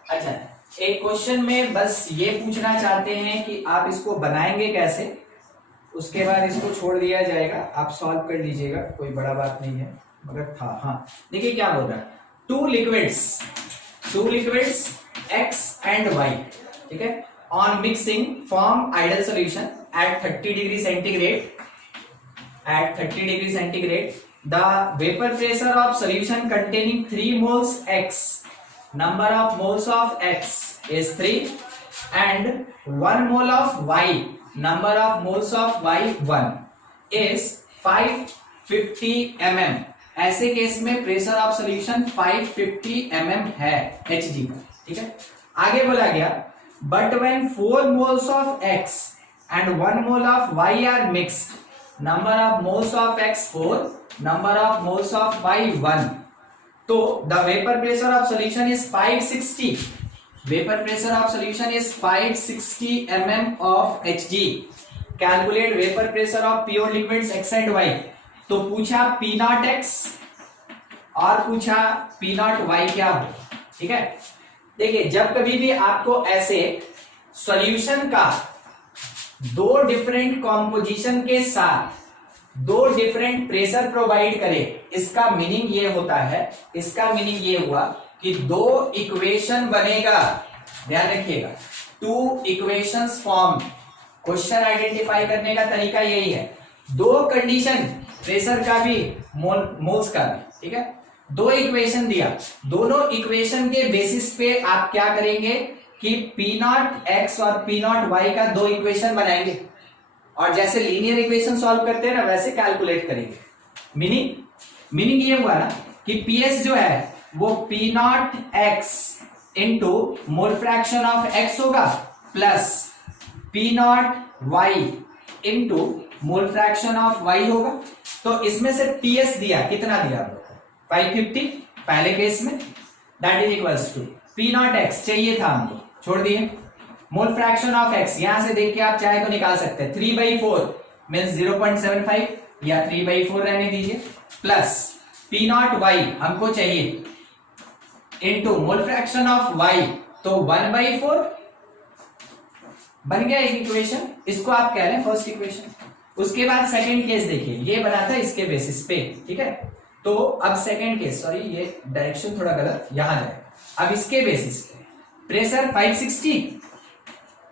अच्छा, एक क्वेश्चन में बस ये पूछना चाहते हैं कि आप इसको बनाएंगे कैसे, उसके बाद इसको छोड़ दिया जाएगा, आप सॉल्व कर लीजिएगा, कोई बड़ा बात नहीं है, मगर था. हाँ, देखिए क्या बोल रहा है. Two liquids X and Y. ठीक है. On mixing form ideal solution at 30 degree centigrade. At 30 degree centigrade, the vapor pressure of solution containing 3 moles X, number of moles of X is 3, and 1 mole of Y, number of moles of Y 1, is 550 mm. ऐसे case में pressure of solution 550 mm है Hg का. ठीक है. आगे बोला गया but when 4 moles of X and 1 mole of Y are mixed, number of moles of X 4, number of moles of Y 1. So the vapor pressure of solution is 560. Vapor pressure of solution is 560 mm of Hg. Calculate vapor pressure of pure liquids X and Y. तो पूछा P not X और पूछा P not Y क्या हो, ठीक है। देखिए जब कभी भी आपको ऐसे सॉल्यूशन का दो डिफरेंट कॉम्पोजिशन के साथ दो डिफरेंट प्रेशर प्रोवाइड करे, इसका मीनिंग ये होता है, इसका मीनिंग ये हुआ कि दो इक्वेशन बनेगा। ध्यान रखिएगा, two equations form. Question identify करने का तरीका यही है, दो कंडीशन, प्रेशर का भी मोल्स का भी, ठीक है। दो इक्वेशन दिया, दोनों इक्वेशन के बेसिस पे आप क्या करेंगे कि P नॉट एक्स और P नॉट वाई का दो इक्वेशन बनाएंगे और जैसे लीनियर इक्वेशन सॉल्व करते हैं ना वैसे कैलकुलेट करेंगे। मीनिंग ये हुआ ना कि PS जो है वो P naught X into mole fraction of X होगा plus P naught Y into mole fraction of Y होगा। तो इसमें से PS दिया, कितना दिया 550 पहले केस में, that is equals to P naught x चाहिए था हमको, छोड़ दिए। मोल फ्रैक्शन ऑफ एक्स यहां से देख के आप चाहे तो निकाल सकते हैं, 3/4 मीन्स 0.75 या 3/4 रहने दीजिए, प्लस P नॉट वाई हमको चाहिए into mole fraction of y, तो 1/4 बन गया एक इक्वेशन, इसको आप कह रहे हैं फर्स्ट इक्वेशन। उसके बाद सेकंड केस देखिए, ये बना था इसके बेसिस पे, ठीक है। तो अब सेकंड केस, सॉरी ये डायरेक्शन थोड़ा गलत, यहां जाएगा। अब इसके बेसिस पे pressure 560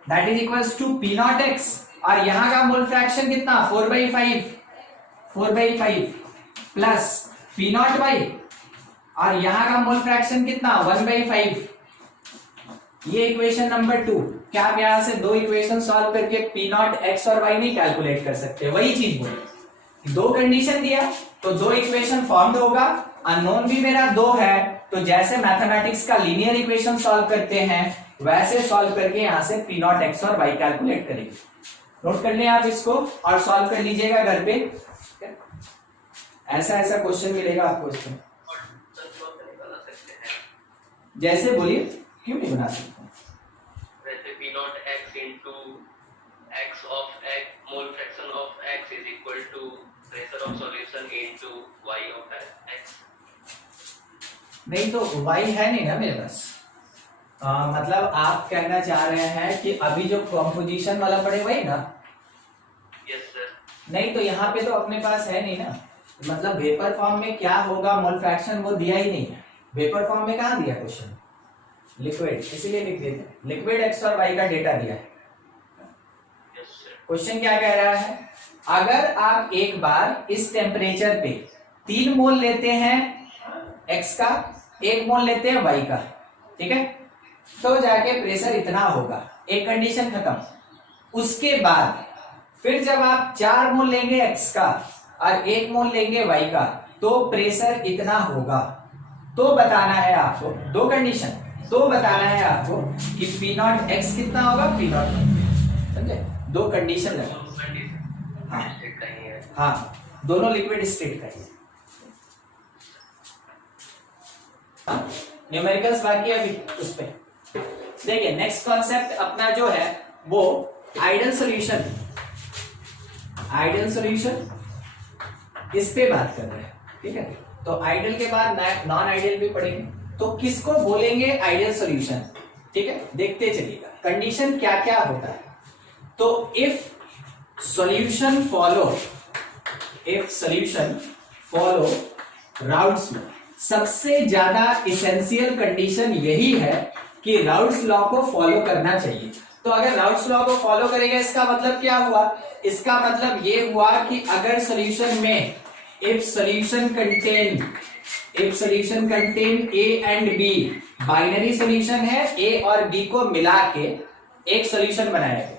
that is equals to P naught x और यहां का मोल फ्रैक्शन कितना 4/5 प्लस P नॉट वाई और यहां का मोल फ्रैक्शन कितना 1/5। ये इक्वेशन नंबर 2। क्या आप यहां से दो इक्वेशन सॉल्व करके P नॉट एक्स और वाई नहीं कैलकुलेट कर सकते? वही चीज बोले, दो कंडीशन दिया तो दो इक्वेशन फॉर्म्ड होगा, अननोन भी मेरा दो है, तो जैसे मैथमेटिक्स का लीनियर इक्वेशन सॉल्व करते हैं वैसे सॉल्व करके यहां से P नॉट एक्स और वाई कैलकुलेट करेंगे। नोट कर लें आप इसको और सॉल्व कर लीजिएगा घर पे। ऐसा क्वेश्चन मिलेगा आपको इसमें, जैसे बोलिए, क्यों नहीं बना सकते? वैसे P not x into x of x mole fraction of x is equal to pressure of solution into y of x। नहीं तो y है नहीं ना मेरे पास। मतलब आप कहना चाह रहे हैं कि अभी जो कॉम्पोजिशन वाला पड़े वही ना? Yes sir. नहीं तो यहाँ पे तो अपने पास है नहीं ना, मतलब वेपर फॉर्म में क्या होगा मोल फ्रैक्शन वो दिया ही नहीं है। वेपर फॉर्म में कहाँ दिया क्वेश्चन? लिक्विड, इसीलिए लिख देते लिक्विड एक्स और वाई का डेटा दिया है। क्वेश्चन क्या कह रहा है, अगर आप एक बार इस टेम्परेचर पे 3 मोल लेते हैं एक्स का, 1 मोल लेते हैं वाई का, ठीक है, तो जाके प्रेशर इतना होगा, एक कंडीशन खत्म। उसके बाद फिर जब आप 4 मोल लेंगे एक्स का और 1 मोल लेंगे वाई का, तो प्रेशर इतना होगा। तो बताना है आपको, दो कंडीशन, तो बताना है आपको कि P नॉट एक्स कितना होगा, P नॉट, समझे? दो कंडीशन लगा। हाँ, दोनों लिक्विड स्टेट का ही। न्यूमेरिकल्स बाकी है अभी उस पे। देखिए नेक्स्ट कॉन्सेप्ट अपना जो है वो आइडियल सॉल्यूशन। आइडियल सॉल्यूशन इस पे बात कर रहे हैं, ठीक है। तो आइडियल के बाद नॉन आइडियल भी पढ़ेंगे। तो किसको बोलेंगे आइडियल सॉल्यूशन, ठीक है, देखते चलिएगा। कंडीशन क्या क्या होता है, तो if solution follow Raoult's law, सबसे ज्यादा इसेंशियल कंडीशन यही है कि राउल्स लॉ को फॉलो करना चाहिए। तो अगर राउल्स लॉ को फॉलो करेगा इसका मतलब क्या हुआ? इसका मतलब ये हुआ कि अगर सॉल्यूशन में if solution contain A and B, binary solution है, A और B को मिला के एक सॉल्यूशन बनाया गया।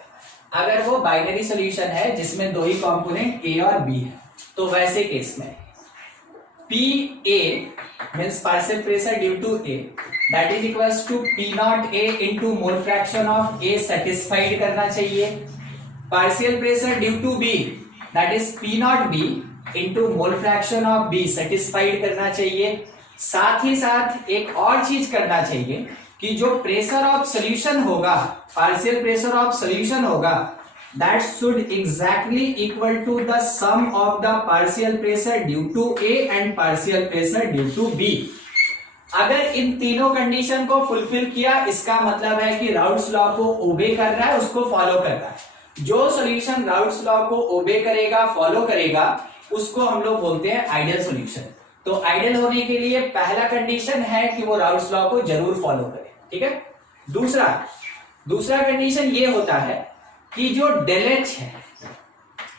अगर वो बाइनरी सॉल्यूशन है जिसमें दो ही कंपोनेंट A और B है, तो वैसे केस में PA means partial pressure due to A, that is equals to P naught A into mole fraction of A satisfied करना चाहिए. Partial pressure due to B, that is P naught B into mole fraction of B satisfied करना चाहिए. साथ ही साथ एक और चीज करना चाहिए कि जो प्रेशर ऑफ सोल्यूशन होगा, पार्शियल प्रेशर ऑफ सोल्यूशन होगा, that should exactly equal to the sum of the partial pressure due to A and partial pressure due to B. अगर इन तीनों कंडीशन को फुलफिल किया, इसका मतलब है कि राउट्स लॉ को ओबे कर रहा है, उसको फॉलो कर रहा है. जो सॉल्यूशन राउट्स लॉ को ओबे करेगा, फॉलो करेगा, उसको हम लोग बोलते हैं आइडियल सॉल्यूशन. तो आइडियल होने के लिए पहला कंडीशन है कि वो राउट्स लॉ को जरूर फॉलो करे. ठीक है. दूसरा कंडीशन ये होता है कि जो डेल एच है,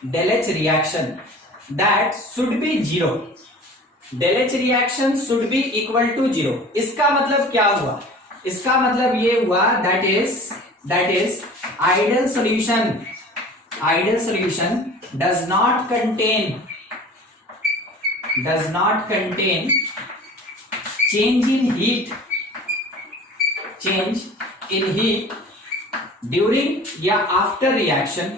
del H reaction, that should be zero. Del H reaction should be equal to zero. इसका मतलब क्या हुआ? इसका मतलब ये हुआ that is ideal solution does not contain change in heat during या after reaction.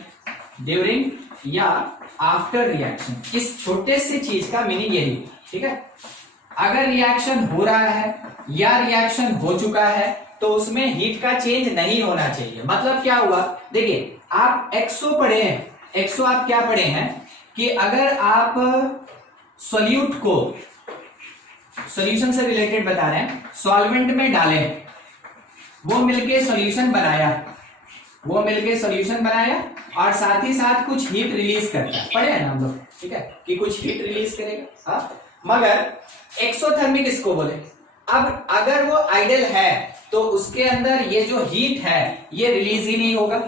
इस छोटे से चीज का मीनिंग यही. ठीक है. अगर रिएक्शन हो रहा है या रिएक्शन हो चुका है तो उसमें हीट का चेंज नहीं होना चाहिए. मतलब क्या हुआ? देखिए, आप एक्सो पढ़े हैं. एक्सो आप क्या पढ़े हैं कि अगर आप सॉल्यूट को, सॉल्यूशन से रिलेटेड बता रहे हैं, सॉल्वेंट में डालें, वो मिलके सॉल्यूशन बनाया और साथ ही साथ कुछ हीट रिलीज करता है. पढ़े हैं ना हम लोग. ठीक है, कि कुछ हीट रिलीज करेगा. हाँ, मगर एक्सोथर्मिक इसको बोले. अब अगर वो आइडियल है तो उसके अंदर ये जो हीट है ये रिलीज ही नहीं होगा.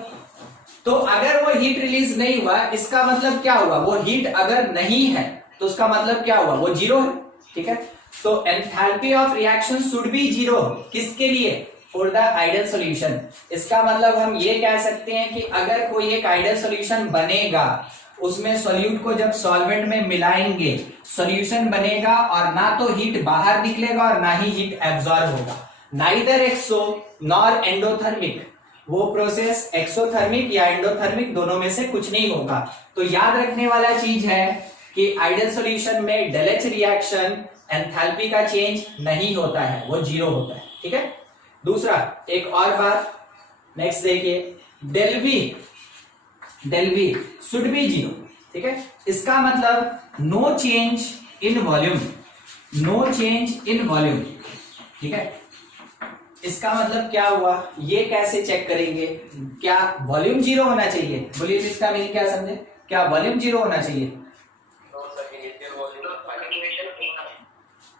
तो अगर वो हीट रिलीज नहीं हुआ, इसका मतलब क्या हुआ? वो हीट अगर नहीं है तो उसका मतलब क्या हुआ? वो जीरो है. ठीक है. तो enthalpy of reaction should be zero. किसके लिए? For the ideal solution. इसका मतलब हम ये कह सकते हैं कि अगर कोई एक आइडियल सॉल्यूशन बनेगा, उसमें सॉल्यूट को जब सॉल्वेंट में मिलाएंगे, सॉल्यूशन बनेगा और ना तो हीट बाहर निकलेगा और ना ही हीट एब्जॉर्ब होगा. नाइदर एक्सो नॉर एंडोथर्मिक. वो प्रोसेस एक्सोथर्मिक या एंडोथर्मिक दोनों में से कुछ नहीं होगा. तो याद रखने वाला चीज है कि आइडियल सॉल्यूशन में डेल एच रिएक्शन एंथैल्पी का चेंज नहीं होता है, वो जीरो होता है. ठीक है. दूसरा एक और बात, नेक्स्ट देखिए, del V should be zero. ठीक है. इसका मतलब नो चेंज इन वॉल्यूम. ठीक है. इसका मतलब क्या हुआ? ये कैसे चेक करेंगे? क्या वॉल्यूम जीरो होना चाहिए? बोलिए, इसका मीनिंग क्या समझे? क्या वॉल्यूम जीरो होना चाहिए?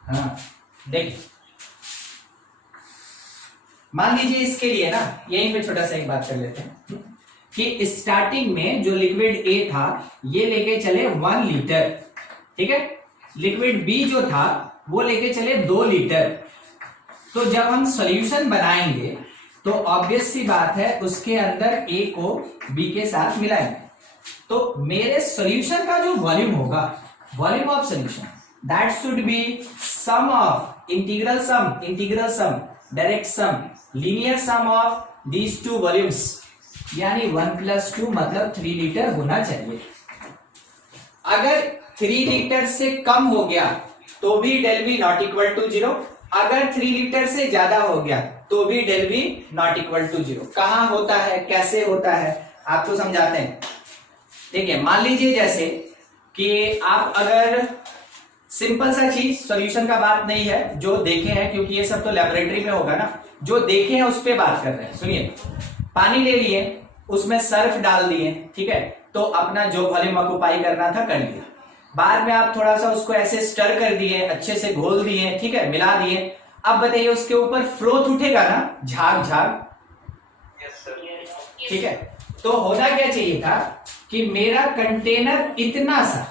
हाँ, देखिए, मान लीजिए इसके लिए ना, यहीं पे छोटा सा एक बात कर लेते हैं कि स्टार्टिंग में जो लिक्विड ए था ये लेके चले 1 लीटर. ठीक है. लिक्विड बी जो था वो लेके चले 2 लीटर. तो जब हम सॉल्यूशन बनाएंगे तो ऑब्वियस सी बात है उसके अंदर ए को बी के साथ मिलाएंगे. तो मेरे सॉल्यूशन का जो वॉल्यूम होगा, volume of solution, that should be sum of integral sum, direct sum, linear sum of these two volumes. यानी 1 + 2 मतलब 3 लीटर होना चाहिए. अगर 3 लीटर से कम हो गया तो भी del V not equal to zero. अगर 3 लीटर से ज्यादा हो गया तो भी del V not equal to zero. कहां होता है, कैसे होता है, आपको समझाते हैं. देखिए, मान लीजिए जैसे कि आप अगर सिंपल सा चीज, सॉल्यूशन का बात नहीं है, जो देखे हैं, क्योंकि ये सब तो लेबोरेटरी में होगा ना, जो देखे हैं उस पे बात कर रहे हैं. सुनिए, पानी ले लिए, उसमें सर्फ डाल दिए. ठीक है. तो अपना जो वॉल्यूम ऑक्यूपाई करना था कर लिया. बाद में आप थोड़ा सा उसको ऐसे स्टर कर दिए, अच्छे से घोल दिए. ठीक है, मिला दिए. अब बताइए उसके ऊपर फ्लोथ उठेगा ना, झाग. ठीक है. तो होना क्या चाहिए था कि मेरा कंटेनर इतना सा,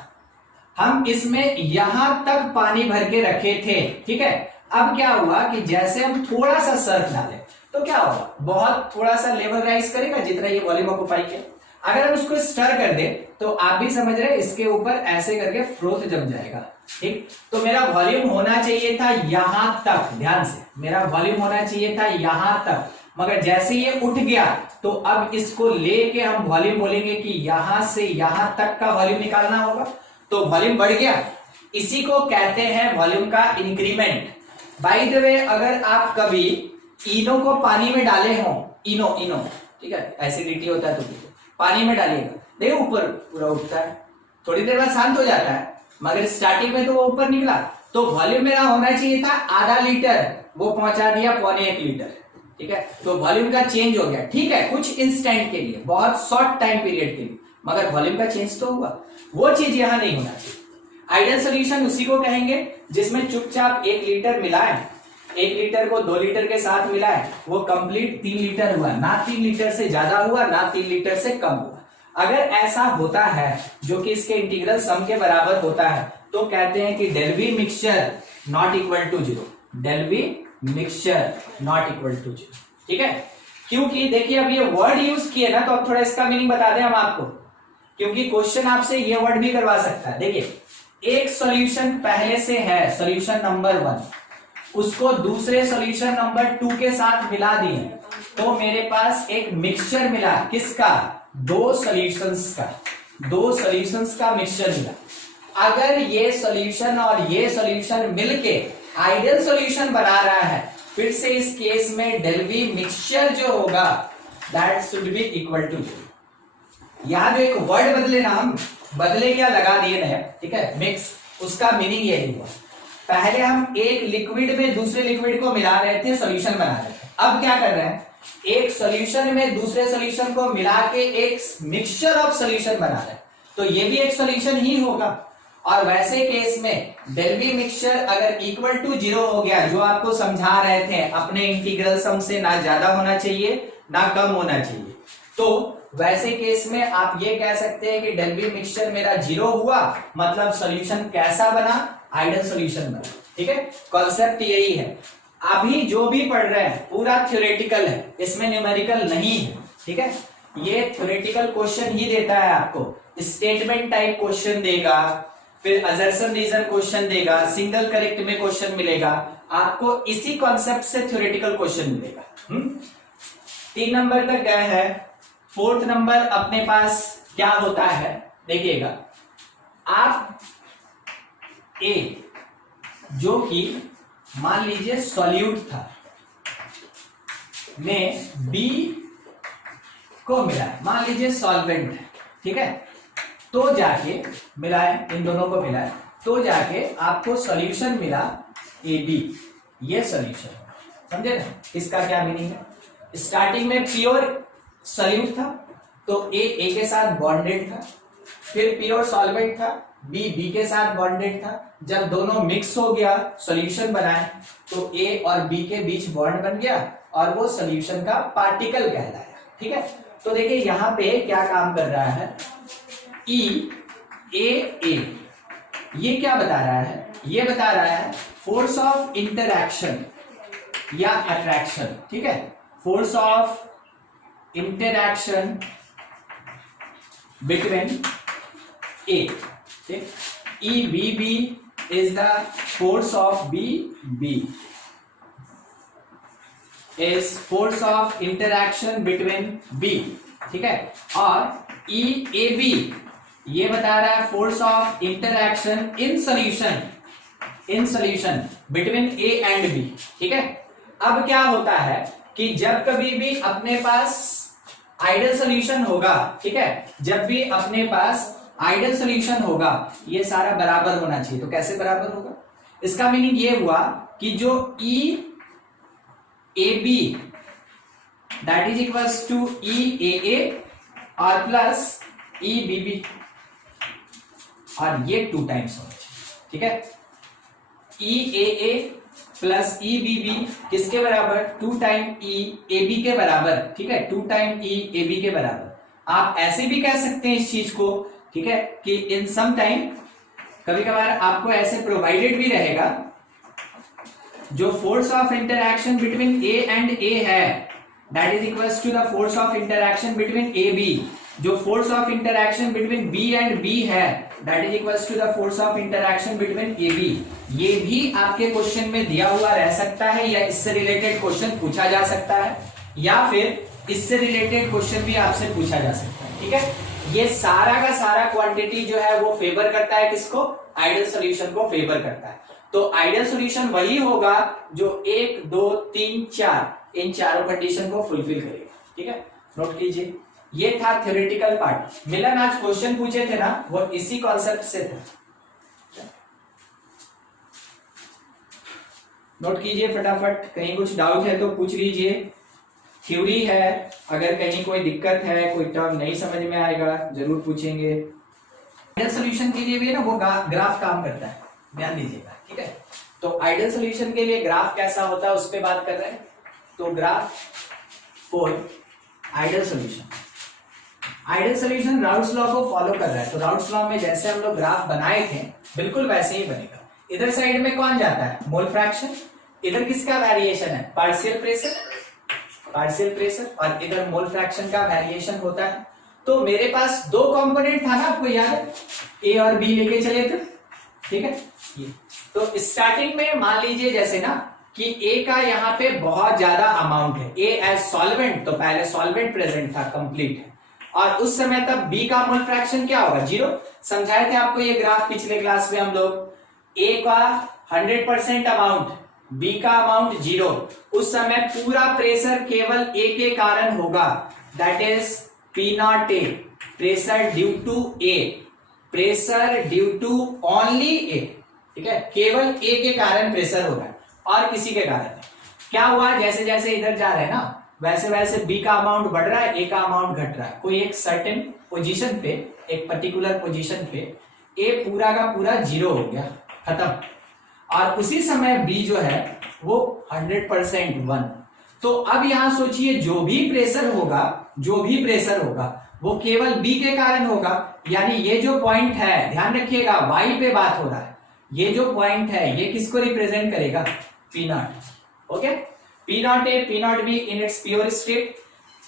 हम इसमें यहां तक पानी भर के रखे थे. ठीक है. अब क्या हुआ कि जैसे हम थोड़ा सा सर्फ डालें तो क्या होगा, बहुत थोड़ा सा लेवल राइज करेगा जितना ये वॉल्यूम ऑक्यूपाई किया. अगर हम उसको स्टर कर दे तो आप भी समझ रहे हैं इसके ऊपर ऐसे करके फ्रोथ जम जाएगा। ठीक, तो मेरा वॉल्यूम होना चाहिए था यहां तक, ध्यान से मेरा वॉल्यूम होना चाहिए था यहां तक, मगर जैसे ये उठ गया तो अब इसको लेके हम वॉल्यूम बोलेंगे कि यहां से यहां तक का वॉल्यूम निकालना होगा, तो वॉल्यूम बढ़ गया। इसी को कहते हैं वॉल्यूम का इंक्रीमेंट। बाय द वे, अगर आप कभी इनो को पानी में डाले हो, इनो ठीक है, एसिडिटी होता है तो पानी में डालिएगा, देखो ऊपर पूरा उठता है, थोड़ी देर बाद शांत हो जाता है, मगर स्टार्टिंग में तो वो ऊपर निकला। तो वॉल्यूम मेरा होना चाहिए था आधा लीटर, वो पहुंचा दिया 0.25 लीटर। ठीक है, तो वॉल्यूम का चेंज हो गया। ठीक है, कुछ इंस्टेंट के लिए, बहुत शॉर्ट टाइम पीरियड के लिए, मगर वॉल्यूम का चेंज तो हुआ। वो चीज यहां नहीं होना चाहिए। आइडियल सोल्यूशन उसी को कहेंगे जिसमें चुपचाप 1 लीटर मिलाए, 1 लीटर को 2 लीटर के साथ मिलाए, वो कंप्लीट 3 लीटर हुआ, ना 3 लीटर से ज्यादा हुआ ना 3 लीटर से कम हुआ। अगर ऐसा होता है जो कि इसके इंटीग्रल सम के बराबर होता है तो कहते हैं कि del V mixture not equal to 0, del V mixture not equal to 0। ठीक है, क्योंकि देखिए अब ये वर्ड यूज किए ना, तो अब थोड़ा इसका मीनिंग बता दें हम आपको, क्योंकि क्वेश्चन आपसे ये वर्ड भी करवा सकता है। देखिए, एक सॉल्यूशन पहले से है, सॉल्यूशन नंबर 1, उसको दूसरे सॉल्यूशन नंबर 2 के साथ मिला दिए, तो मेरे पास एक मिक्सचर मिला, किसका? 2 सॉल्यूशंस का मिक्सचर मिला। अगर ये सॉल्यूशन और ये सॉल्यूशन मिलके आइडियल सॉल्यूशन बना रहा है, फिर से इस केस में डेल वी मिक्सचर जो होगा that should be equal to 0। यहां जो एक वर्ड बदले ना, हम बदले क्या लगा दिए नया, ठीक है, मिक्स, उसका मीनिंग यही हुआ। पहले हम एक लिक्विड में दूसरे लिक्विड को मिला रहे थे, सॉल्यूशन बना रहे थे। अब क्या कर रहे हैं, एक सॉल्यूशन में दूसरे सॉल्यूशन को मिला के एक मिक्सचर ऑफ सॉल्यूशन बना रहे हैं, तो ये भी एक सॉल्यूशन ही होगा। और वैसे केस में डेल वी मिक्सचर अगर इक्वल टू 0 हो गया, जो आपको समझा रहे थे अपने इंटीग्रल सम से ना ज्यादा होना चाहिए ना कम होना चाहिए, तो वैसे केस में आप ये कह सकते हैं कि डेल वी मिक्सचर मेरा 0 हुआ, मतलब सॉल्यूशन कैसा बना? आइडियल सॉल्यूशन बना। ठीक है, कॉन्सेप्ट यही है। अभी जो भी पढ़ रहे हैं पूरा थ्योरेटिकल है, इसमें न्यूमेरिकल नहीं है। ठीक है, ये थ्योरेटिकल क्वेश्चन ही देता है आपको, स्टेटमेंट टाइप क्वेश्चन देगा, फिर असर्शन रीजन क्वेश्चन देगा, सिंगल करेक्ट में क्वेश्चन मिलेगा आपको, इसी कॉन्सेप्ट से थ्योरेटिकल क्वेश्चन मिलेगा। 3 नंबर तक गए हैं। 4th नंबर अपने पास क्या होता है देखिएगा, आप ए जो कि मान लीजिए सॉल्यूट था में बी को मिला, मान लीजिए सॉल्वेंट है, ठीक है, तो जाके मिलाए, इन दोनों को मिलाए, तो जाके आपको सॉल्यूशन मिला ए बी, ये सॉल्यूशन, समझे ना? इसका क्या मीनिंग है? स्टार्टिंग में प्योर सॉल्यूट था तो ए के साथ बॉन्डेड था, फिर प्योर सॉल्वेंट था, बी के साथ बॉन्डेड था। जब दोनों मिक्स हो गया, सॉल्यूशन बनाए, तो ए और बी के बीच बॉन्ड बन गया और वो सॉल्यूशन का पार्टिकल कहलाया। ठीक है, तो देखिए यहां पे क्या काम कर रहा है, ई ए, ये क्या बता रहा है? ये बता रहा है फोर्स ऑफ इंटरैक्शन या अट्रैक्शन। ठीक है, force of interaction between A, E B B is the force of B is force of interaction between B, ठीक है, और EAB ये बता रहा है force of interaction in solution between A and B। ठीक है, अब क्या होता है कि जब कभी भी अपने पास आइडियल सॉल्यूशन होगा, ठीक है, जब भी अपने पास आइडियल सॉल्यूशन होगा, ये सारा बराबर होना चाहिए। तो कैसे बराबर होगा? इसका मीनिंग ये हुआ कि जो E A B that is equals to E A और प्लस ई बी बी, और ये 2 टाइम्स होना चाहिए। ठीक है, ई ए प्लस ई बी बी किसके बराबर? 2 टाइम ई ए बी के बराबर। ठीक है, 2 टाइम ई ए बी के बराबर। आप ऐसे भी कह सकते हैं इस चीज को, ठीक है, कि इन सम टाइम कभी कभार आपको ऐसे प्रोवाइडेड भी रहेगा, जो force of interaction between A and A है that is equals to the force of interaction between A B, जो force of interaction between B and B है that is equals to the force of interaction between A B. ये भी आपके question में दिया हुआ रह सकता है या इससे रिलेटेड क्वेश्चन पूछा जा सकता है या फिर इससे रिलेटेड क्वेश्चन भी आपसे पूछा जा सकता है। ठीक है, ये सारा का सारा क्वांटिटी जो है वो फेवर करता है किसको? आइडियल सॉल्यूशन को फेवर करता है। तो आइडियल सॉल्यूशन वही होगा जो 1 2 3 4 इन चारों कंडीशन को फुलफिल करेगा। ठीक है, नोट कीजिए। ये था थ्योरेटिकल पार्ट। मिलन आज क्वेश्चन पूछे थे ना, वो इसी कॉन्सेप्ट से था। नोट कीजिए फटाफट, कहीं कुछ डाउट है तो पूछ लीजिए। थ्योरी है, अगर कहीं कोई दिक्कत है, कोई टर्म नहीं समझ में आएगा जरूर पूछेंगे। आइडियल सॉल्यूशन के लिए भी ना वो ग्राफ काम करता है, ध्यान दीजिएगा। ठीक है, तो आइडियल सॉल्यूशन के लिए ग्राफ कैसा होता है उस पर बात कर रहे हैं। तो graph for ideal solution, ideal solution Raoult's law को फॉलो कर रहा है। तो राउल्स लॉ में जैसे हम लोग ग्राफ बनाए थे बिल्कुल वैसे ही बनेगा। इधर साइड में कौन जाता है? Mole fraction. इधर किसका वेरिएशन है? पार्शियल प्रेशर, पार्शियल प्रेशर, और इधर मोल फ्रैक्शन का वेरिएशन होता है। तो मेरे पास दो कंपोनेंट था ना, आपको याद है, ए और बी लेके चले थे। ठीक है, ये तो स्टार्टिंग में मान लीजिए जैसे ना कि ए का यहाँ पे बहुत ज्यादा अमाउंट है, ए एज सॉल्वेंट, तो पहले सॉल्वेंट प्रेजेंट था, कंप्लीट है, और उस समय तब बी का मोल फ्रैक्शन क्या होगा? 0। समझाए थे आपको ये ग्राफ पिछले क्लास में हम लोग। ए का 100% अमाउंट, बी का अमाउंट 0, उस समय पूरा प्रेशर केवल ए के कारण होगा, that is P0 A, pressure due to A, pressure due to only A. ठीक है, केवल ए के कारण प्रेशर होगा और किसी के कारण नहीं। क्या हुआ? जैसे जैसे इधर जा रहे हैं ना वैसे वैसे बी का अमाउंट बढ़ रहा है, ए का अमाउंट घट रहा है। कोई एक सर्टेन पोजीशन पे, एक पर्टिकुलर पोजीशन पे ए पूरा का पूरा 0 हो गया, खत्म, और उसी समय बी जो है वो 100% 1। तो अब यहां सोचिए जो भी प्रेशर होगा, जो भी प्रेशर होगा वो केवल बी के कारण होगा। यानी ये जो पॉइंट है, ध्यान रखिएगा वाई पे बात हो रहा है, ये जो पॉइंट है ये किसको रिप्रेजेंट करेगा? P0। Okay, P0 A, P0 B in its pure state.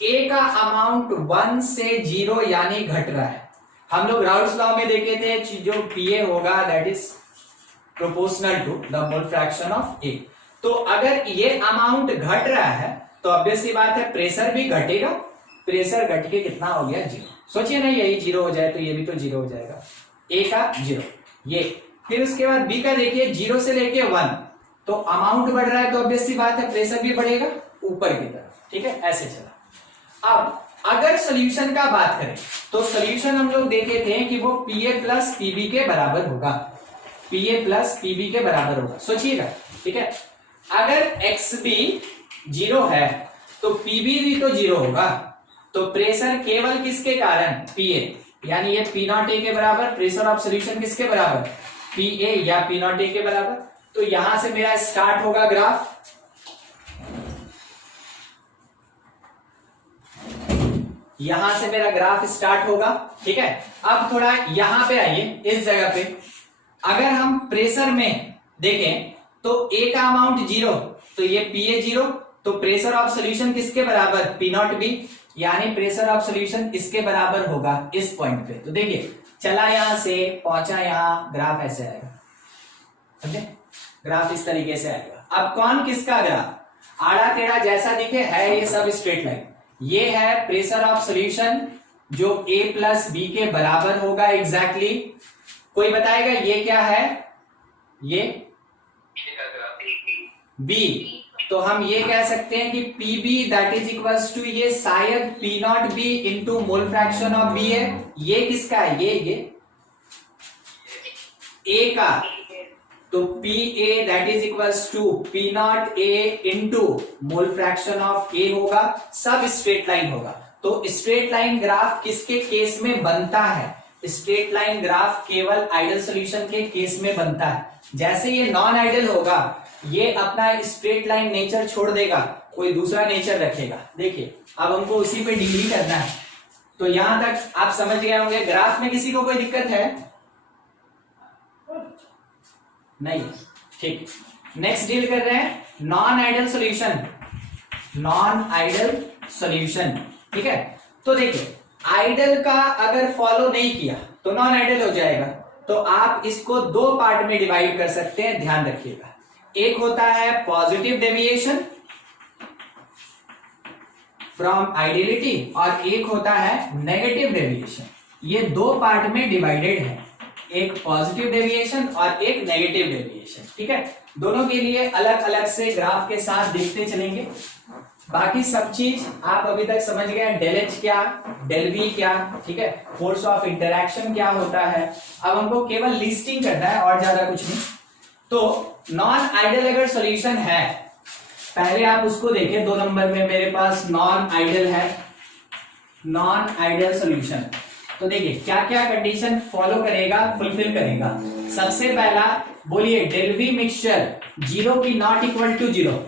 A का अमाउंट 1 से 0 यानी घट रहा है। हम लोग राउल्स लॉ में देखे थे जो PA होगा that is proportional to the mole fraction of A. तो अगर ये अमाउंट घट रहा है तो ऑब्वियस सी बात है प्रेशर भी घटेगा। प्रेशर घट के कितना हो गया? 0। सोचिए ना, यही 0 हो जाए तो ये भी तो 0 हो जाएगा, ए का 0 ये। फिर उसके बाद बी का देखिए 0 से लेके 1, तो अमाउंट बढ़ रहा है तो ऑब्वियस सी बात है प्रेशर भी बढ़ेगा ऊपर की तरफ। ठीक है, ऐसे चला। अब अगर सॉल्यूशन का बात करें तो सॉल्यूशन हम लोग देखे थे कि वो PA प्लस PB के बराबर होगा, PA प्लस PB के बराबर होगा। सोचिएगा, ठीक है, अगर XB 0 है तो PB भी तो 0 होगा। तो प्रेशर केवल किसके कारण? PA, यानी ये P0 A के बराबर, प्रेशर ऑफ सॉल्यूशन किसके बराबर? PA या P0 A के बराबर। तो यहां से मेरा स्टार्ट होगा ग्राफ, यहां से मेरा ग्राफ स्टार्ट होगा। ठीक है, अब थोड़ा यहां पे आइए, इस जगह पे अगर हम प्रेशर में देखें तो ए का अमाउंट 0, तो ये PA 0, तो प्रेशर ऑफ सॉल्यूशन किसके बराबर? P0 B, यानी प्रेशर ऑफ सॉल्यूशन इसके बराबर होगा इस पॉइंट पे। तो देखिए चला यहां से पहुंचा यहां, ग्राफ ऐसे आएगा, समझे? ग्राफ इस तरीके से आएगा। अब कौन किसका ग्राफ? आड़ा टेढ़ा जैसा दिखे है ये सब स्ट्रेट लाइन। ये है प्रेशर ऑफ सॉल्यूशन जो A प्लस B के बराबर होगा एग्जैक्टली। कोई बताएगा ये क्या है? ये B। तो हम ये कह सकते हैं कि PB that is equals to ये शायद P0 B into mole fraction of B है। ये किसका है? ये A का, तो PA that is equals to P0 A into mole fraction of A होगा, सब स्ट्रेट लाइन होगा। तो स्ट्रेट लाइन ग्राफ किसके केस में बनता है? स्ट्रेट लाइन ग्राफ केवल आइडियल सॉल्यूशन के केस में बनता है। जैसे ये नॉन आइडियल होगा, ये अपना स्ट्रेट लाइन नेचर छोड़ देगा, कोई दूसरा नेचर रखेगा। देखिए अब हमको उसी पे डिग्री करना है। तो यहां तक आप समझ गए होंगे। ग्राफ में किसी को कोई दिक्कत है? नहीं, ठीक। नेक्स्ट डील कर रहे हैं non ideal solution, non ideal solution. ठीक है, तो देखिए आइडल का अगर फॉलो नहीं किया तो नॉन आइडल हो जाएगा। तो आप इसको दो पार्ट में डिवाइड कर सकते हैं, ध्यान रखिएगा। एक होता है पॉजिटिव डेविएशन फ्रॉम आइडियलिटी और एक होता है नेगेटिव डेविएशन। ये दो पार्ट में डिवाइडेड है, एक पॉजिटिव डेविएशन और एक नेगेटिव डेविएशन। ठीक है, दोनों के लिए अलग अलग से ग्राफ के साथ देखते चलेंगे। बाकी सब चीज आप अभी तक समझ गए, डेल एच क्या, डेल वी क्या, ठीक है, फोर्स ऑफ इंटरैक्शन क्या होता है। अब हमको केवल लिस्टिंग करना है और ज्यादा कुछ नहीं। तो नॉन आइडल अगर सॉल्यूशन है, पहले आप उसको देखें। 2 नंबर में मेरे पास नॉन आइडल है, नॉन आइडल सॉल्यूशन। तो देखिए क्या क्या कंडीशन फॉलो करेगा, फुलफिल करेगा। सबसे पहला बोलिए, डेल वी मिक्सचर 0 की not equal to 0,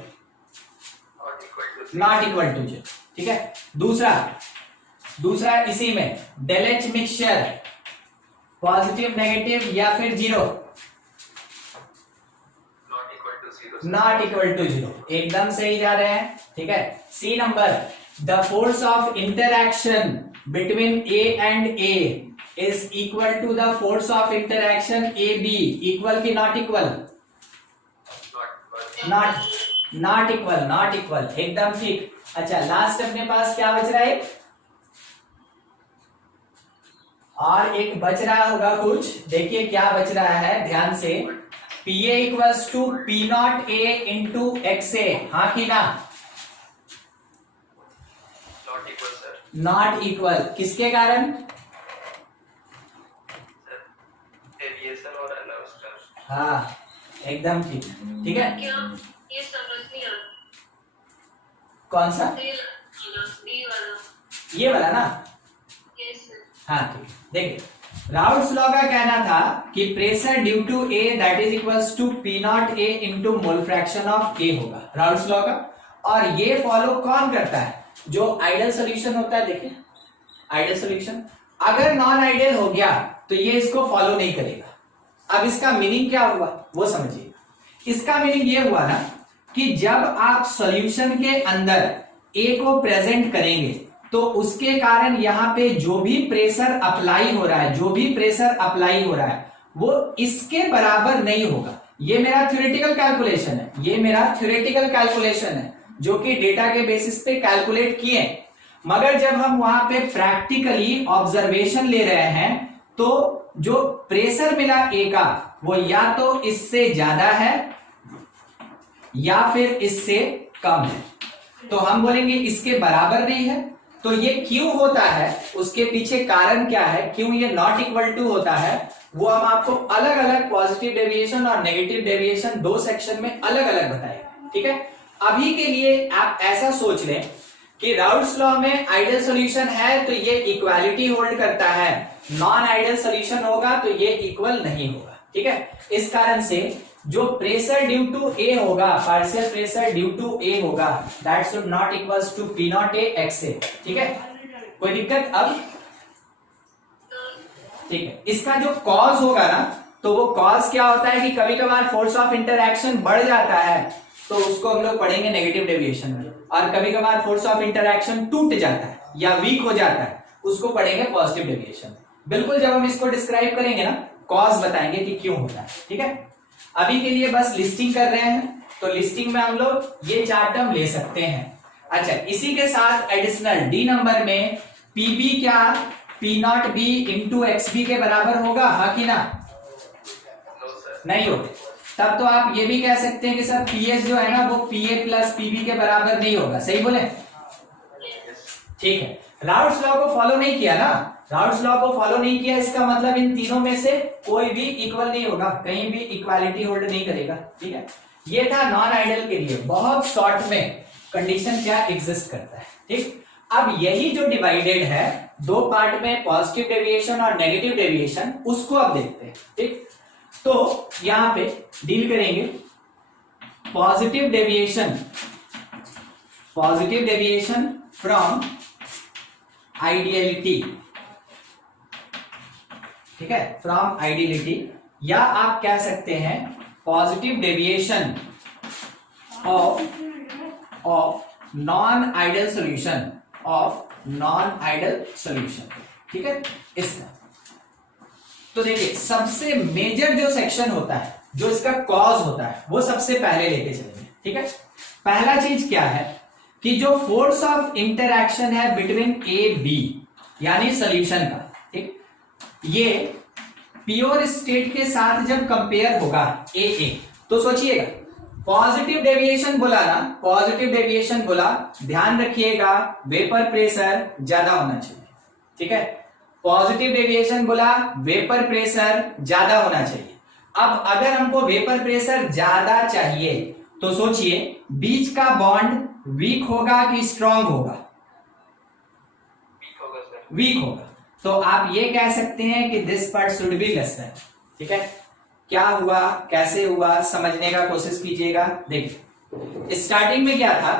not equal to 0। ठीक है, दूसरा इसी में del H mixture positive negative या फिर 0, नॉट इक्वल टू 0। एकदम सही जा रहे हैं। ठीक है, C number, the force of interaction between A and A is equal to the force of interaction A B, equal की नॉट इक्वल, नॉट इक्वल, एकदम ठीक। अच्छा, लास्ट अपने पास क्या बच रहा है, और एक बच रहा होगा कुछ, देखिए क्या बच रहा है ध्यान से। P A equals to P not A into X A, हाँ की ना, नॉट इक्वल, किसके कारण, डेविएशन और अनअवस्टर। हाँ एकदम ठीक। ठीक है, क्या ये समझ नहीं आ रहा। कौन सा, बी वाला, ये वाला ना, यस सर। हाँ ठीक। देखिए राउल्ट्स लॉ का कहना था कि pressure due to A that is equals to P not A into mole fraction of A होगा, राउल्ट्स लॉ का। और ये फॉलो कौन करता है, जो आइडल सॉल्यूशन होता है। देखिए आइडल सॉल्यूशन अगर नॉन आइडल हो गया तो ये इसको फॉलो नहीं करेगा। अब इसका मीनिंग क्या हुआ वो समझिए। इसका मीनिंग ये हुआ ना कि जब आप सॉल्यूशन के अंदर ए को प्रेजेंट करेंगे तो उसके कारण यहां पे जो भी प्रेशर अप्लाई हो रहा है, वो इसके बराबर नहीं होगा। ये मेरा थ्योरेटिकल कैलकुलेशन है, जो कि डेटा के बेसिस पे कैलकुलेट किए। मगर जब हम वहां पे प्रैक्टिकली ऑब्जर्वेशन ले रहे हैं तो जो प्रेशर मिला ए का वो या तो इससे ज्यादा है या फिर इससे कम है। तो हम बोलेंगे इसके बराबर नहीं है। तो ये क्यों होता है, उसके पीछे कारण क्या है, क्यों ये नॉट इक्वल टू होता है, वो हम आपको अलग अलग पॉजिटिव डेविएशन और नेगेटिव डेविएशन 2 सेक्शन में अलग अलग बताएंगे। ठीक है, अभी के लिए आप ऐसा सोच लें कि राउल्ट्स लॉ में आइडियल सॉल्यूशन है तो ये इक्वालिटी होल्ड करता है, नॉन आइडियल सॉल्यूशन होगा तो ये इक्वल नहीं होगा। ठीक है, इस कारण से जो प्रेशर ड्यू टू ए होगा, partial pressure due to A होगा, that should not equals to P not A X A. ठीक है, कोई दिक्कत अब, ठीक है। इसका जो कॉज होगा ना, तो वो कॉज क्या होता है कि कभी कभार फोर्स ऑफ इंटरैक्शन बढ़ जाता है तो उसको हम लोग पढ़ेंगे नेगेटिव डेविएशन में, और कभी कभार फोर्स ऑफ इंटरैक्शन टूट जाता है या वीक हो जाता है, उसको पढ़ेंगे पॉजिटिव डेविएशन। बिल्कुल जब हम इसको डिस्क्राइब करेंगे ना, कॉज बताएंगे कि क्यों होता है। ठीक है, अभी के लिए बस लिस्टिंग कर रहे हैं, तो लिस्टिंग में हम लोग ये 4 टर्म ले सकते हैं। अच्छा, इसी के साथ एडिशनल डी नंबर में पीबी क्या P not B into X B के बराबर होगा, हाँ कि ना, नहीं होगा। तब तो आप ये भी कह सकते हैं कि सर पीएस जो है ना वो पीए प्लस पीबी के बराबर नहीं होगा, सही बोले। ठीक है, राउल्ट्स लॉ को फॉलो नहीं किया ना, राउल्ट्स लॉ को फॉलो नहीं किया, इसका मतलब इन तीनों में से कोई भी इक्वल नहीं होगा, कहीं भी इक्वालिटी होल्ड नहीं करेगा। ठीक है, ये था नॉन आइडियल के लिए बहुत शॉर्ट में कंडीशन क्या एग्जिस्ट करता है। ठीक, अब यही जो डिवाइडेड है 2 पार्ट में, पॉजिटिव डेविएशन और नेगेटिव डेविएशन, उसको अब देखते हैं। ठीक, तो यहां पे डील करेंगे पॉजिटिव डेविएशन फ्रॉम आइडियलिटी। ठीक है, फ्रॉम आइडियलिटी, या आप कह सकते हैं positive deviation of non ideal solution of non ideal solution, ठीक है इसका। तो देखिए सबसे मेजर जो सेक्शन होता है, जो इसका कॉज होता है, वो सबसे पहले लेके चलेंगे, ठीक है। पहला चीज क्या है कि जो फोर्स ऑफ इंटरैक्शन है बिटवीन ए बी यानी सॉल्यूशन का, ठीक, ये प्योर स्टेट के साथ जब कंपेयर होगा ए, तो सोचिएगा पॉजिटिव डेविएशन बोला ना, पॉजिटिव डेविएशन बोला, ध्यान रखिएगा वेपर प्रेशर ज्यादा होना चाहिए, ठीक है। पॉजिटिव डेविएशन बोला, वेपर प्रेशर ज्यादा होना चाहिए। अब अगर हमको वेपर प्रेशर ज्यादा चाहिए तो सोचिए बीच का बॉन्ड वीक होगा कि स्ट्रांग होगा? वीक होगा सर। वीक होगा। तो आप ये कह सकते हैं कि this part should be lesser, ठीक है। क्या हुआ, कैसे हुआ, समझने का कोशिश कीजिएगा। देखिए स्टार्टिंग में क्या था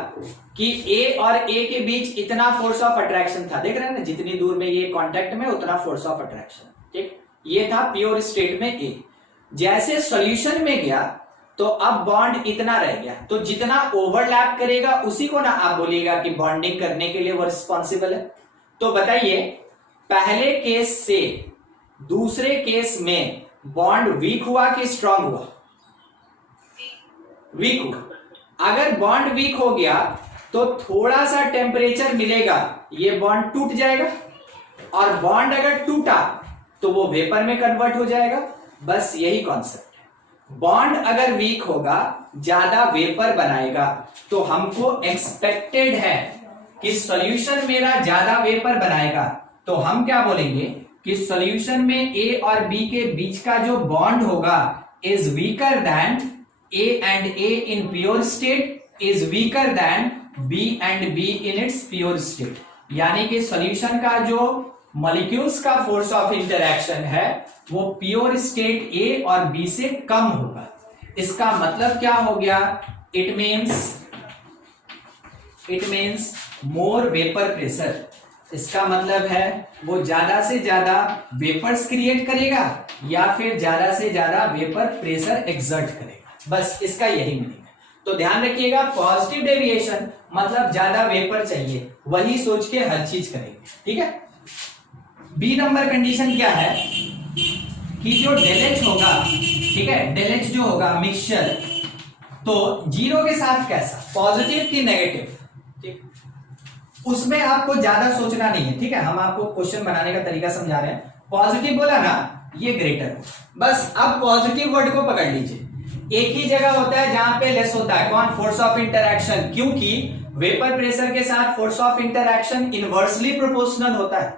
कि ए और ए के बीच इतना फोर्स ऑफ अट्रैक्शन था, देख रहे हैं ना, जितनी दूर में ये कांटेक्ट में उतना फोर्स ऑफ अट्रैक्शन, ठीक। ये था प्योर स्टेट में ए। जैसे सॉल्यूशन में गया तो अब बॉन्ड इतना रह गया, तो जितना ओवरलैप करेगा उसी को ना आप बोलिएगा कि बॉन्डिंग करने के लिए वो रिस्पॉन्सिबल है। तो बताइए पहले केस से दूसरे केस में बॉन्ड वीक हुआ कि स्ट्रांग हुआ? वीक हुआ। अगर बॉन्ड वीक हो गया तो थोड़ा सा टेम्परेचर मिलेगा, ये बॉन्ड टूट जाएगा, और बॉन्ड अगर टूटा तो वो वेपर में कन्वर्ट हो जाएगा। बस यही कॉन्सेप्ट है। बॉन्ड अगर वीक होगा, ज्यादा वेपर बनाएगा, तो हमको एक्सपेक्टेड है कि सॉल्यूशन मेरा ज्यादा वेपर बनाएगा, तो हम क्या बोलेंगे कि सॉल्यूशन में ए और बी के बीच का जो बॉन्ड होगा is weaker than A and A in pure state is weaker than B and B in its pure state. यानी कि सॉल्यूशन का जो मॉलिक्यूल्स का फोर्स ऑफ इंटरैक्शन है वो प्योर स्टेट ए और बी से कम होगा। इसका मतलब क्या हो गया? It means more vapour pressure. इसका मतलब है वो ज्यादा से ज्यादा वेपर्स क्रिएट करेगा या फिर ज्यादा से ज्यादा वेपर प्रेशर एक्सर्ट करेगा। बस इसका यही मीनिंग है। तो ध्यान रखिएगा पॉजिटिव डेविएशन मतलब ज्यादा वेपर चाहिए, वही सोच के हर चीज करेंगे, ठीक है। बी नंबर कंडीशन क्या है कि जो डेल एच होगा, ठीक है, डेल एच जो होगा मिक्सचर, तो जीरो के साथ कैसा, पॉजिटिव कि नेगेटिव, ठीक, उसमें आपको ज्यादा सोचना नहीं है, ठीक है। हम आपको क्वेश्चन बनाने का तरीका समझा रहे हैं। पॉजिटिव बोला ना, ये ग्रेटर हो, बस अब पॉजिटिव वर्ड को पकड़ लीजिए। एक ही जगह होता है जहां पे लेस होता है, कौन? फोर्स ऑफ इंटरैक्शन, क्योंकि वेपर प्रेशर के साथ force of interaction inversely proportional होता है।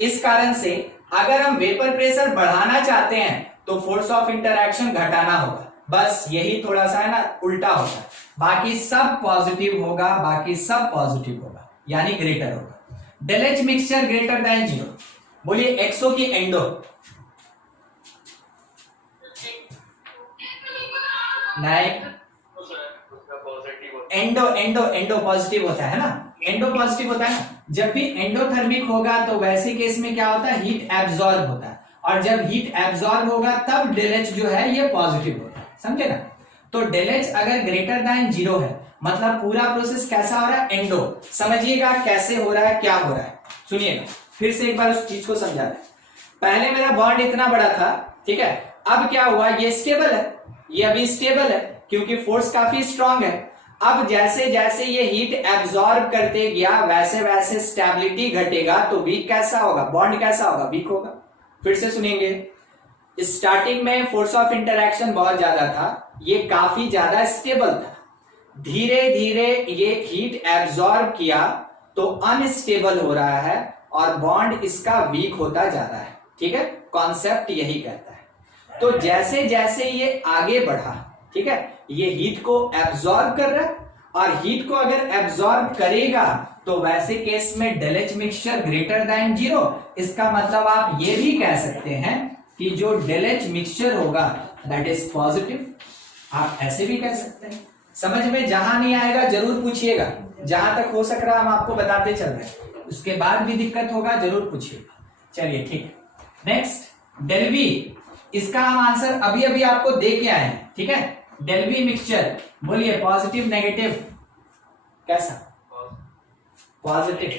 इस कारण से अगर हम वेपर प्रेशर बढ़ाना चाहते हैं तो फोर्स ऑफ इंटरैक्शन घटाना होगा। बस यही थोड़ा सा है ना उल्टा होता है, बाकी सब पॉजिटिव होगा, बाकी सब पॉजिटिव होगा, यानी ग्रेटर होगा। Del H mixture greater than zero. बोलिए एक्सो की एंडो, नहीं एंडो पॉजिटिव होता है ना, एंडो पॉजिटिव होता है ना। जब भी एंडोथर्मिक होगा तो वैसे केस में क्या होता है, हीट एब्जॉर्ब होता है, और जब हीट एब्जॉर्ब होगा तब डेल एच जो है ये पॉजिटिव होता है, समझे ना। तो डेल एच अगर ग्रेटर देन जीरो है मतलब पूरा प्रोसेस कैसा हो रहा है, एंडो। समझिएगा कैसे हो रहा है, क्या हो रहा है, सुनिएगा फिर से एक बार उस चीज को समझा रहे। पहले मेरा बॉन्ड इतना बड़ा था, ठीक है, अब क्या हुआ, ये स्टेबल है, ये अभी स्टेबल है क्योंकि फोर्स काफी स्ट्रांग है। अब जैसे जैसे ये हीट एब्जॉर्ब करते गया वैसे वैसे स्टेबिलिटी घटेगा, तो वीक कैसा होगा, बॉन्ड कैसा होगा, वीक होगा। फिर से सुनेंगे। स्टार्टिंग में फोर्स ऑफ इंटरैक्शन बहुत ज्यादा था, ये काफी ज्यादा स्टेबल था। धीरे धीरे ये हीट एब्जॉर्ब किया तो अनस्टेबल हो रहा है और बॉन्ड इसका वीक होता जा रहा है, ठीक है। कॉन्सेप्ट यही कहता है। तो जैसे जैसे ये आगे बढ़ा, ठीक है, ये हीट को एब्जॉर्ब कर रहा है, और हीट को अगर एब्जॉर्ब करेगा तो वैसे केस में del H mixture greater than zero. इसका मतलब आप ये भी कह सकते हैं कि जो डेल एच मिक्सचर होगा दैट इज पॉजिटिव। आप ऐसे भी कह सकते हैं। समझ में जहां नहीं आएगा जरूर पूछिएगा, जहां तक हो सक रहा हम आपको बताते चल रहे हैं, उसके बाद भी दिक्कत होगा जरूर पूछिएगा। चलिए ठीक है। नेक्स्ट डेल वी, इसका हम आंसर अभी अभी आपको दे के आए हैं, ठीक है। डेल वी मिक्सचर, बोलिए पॉजिटिव नेगेटिव, कैसा, पॉजिटिव,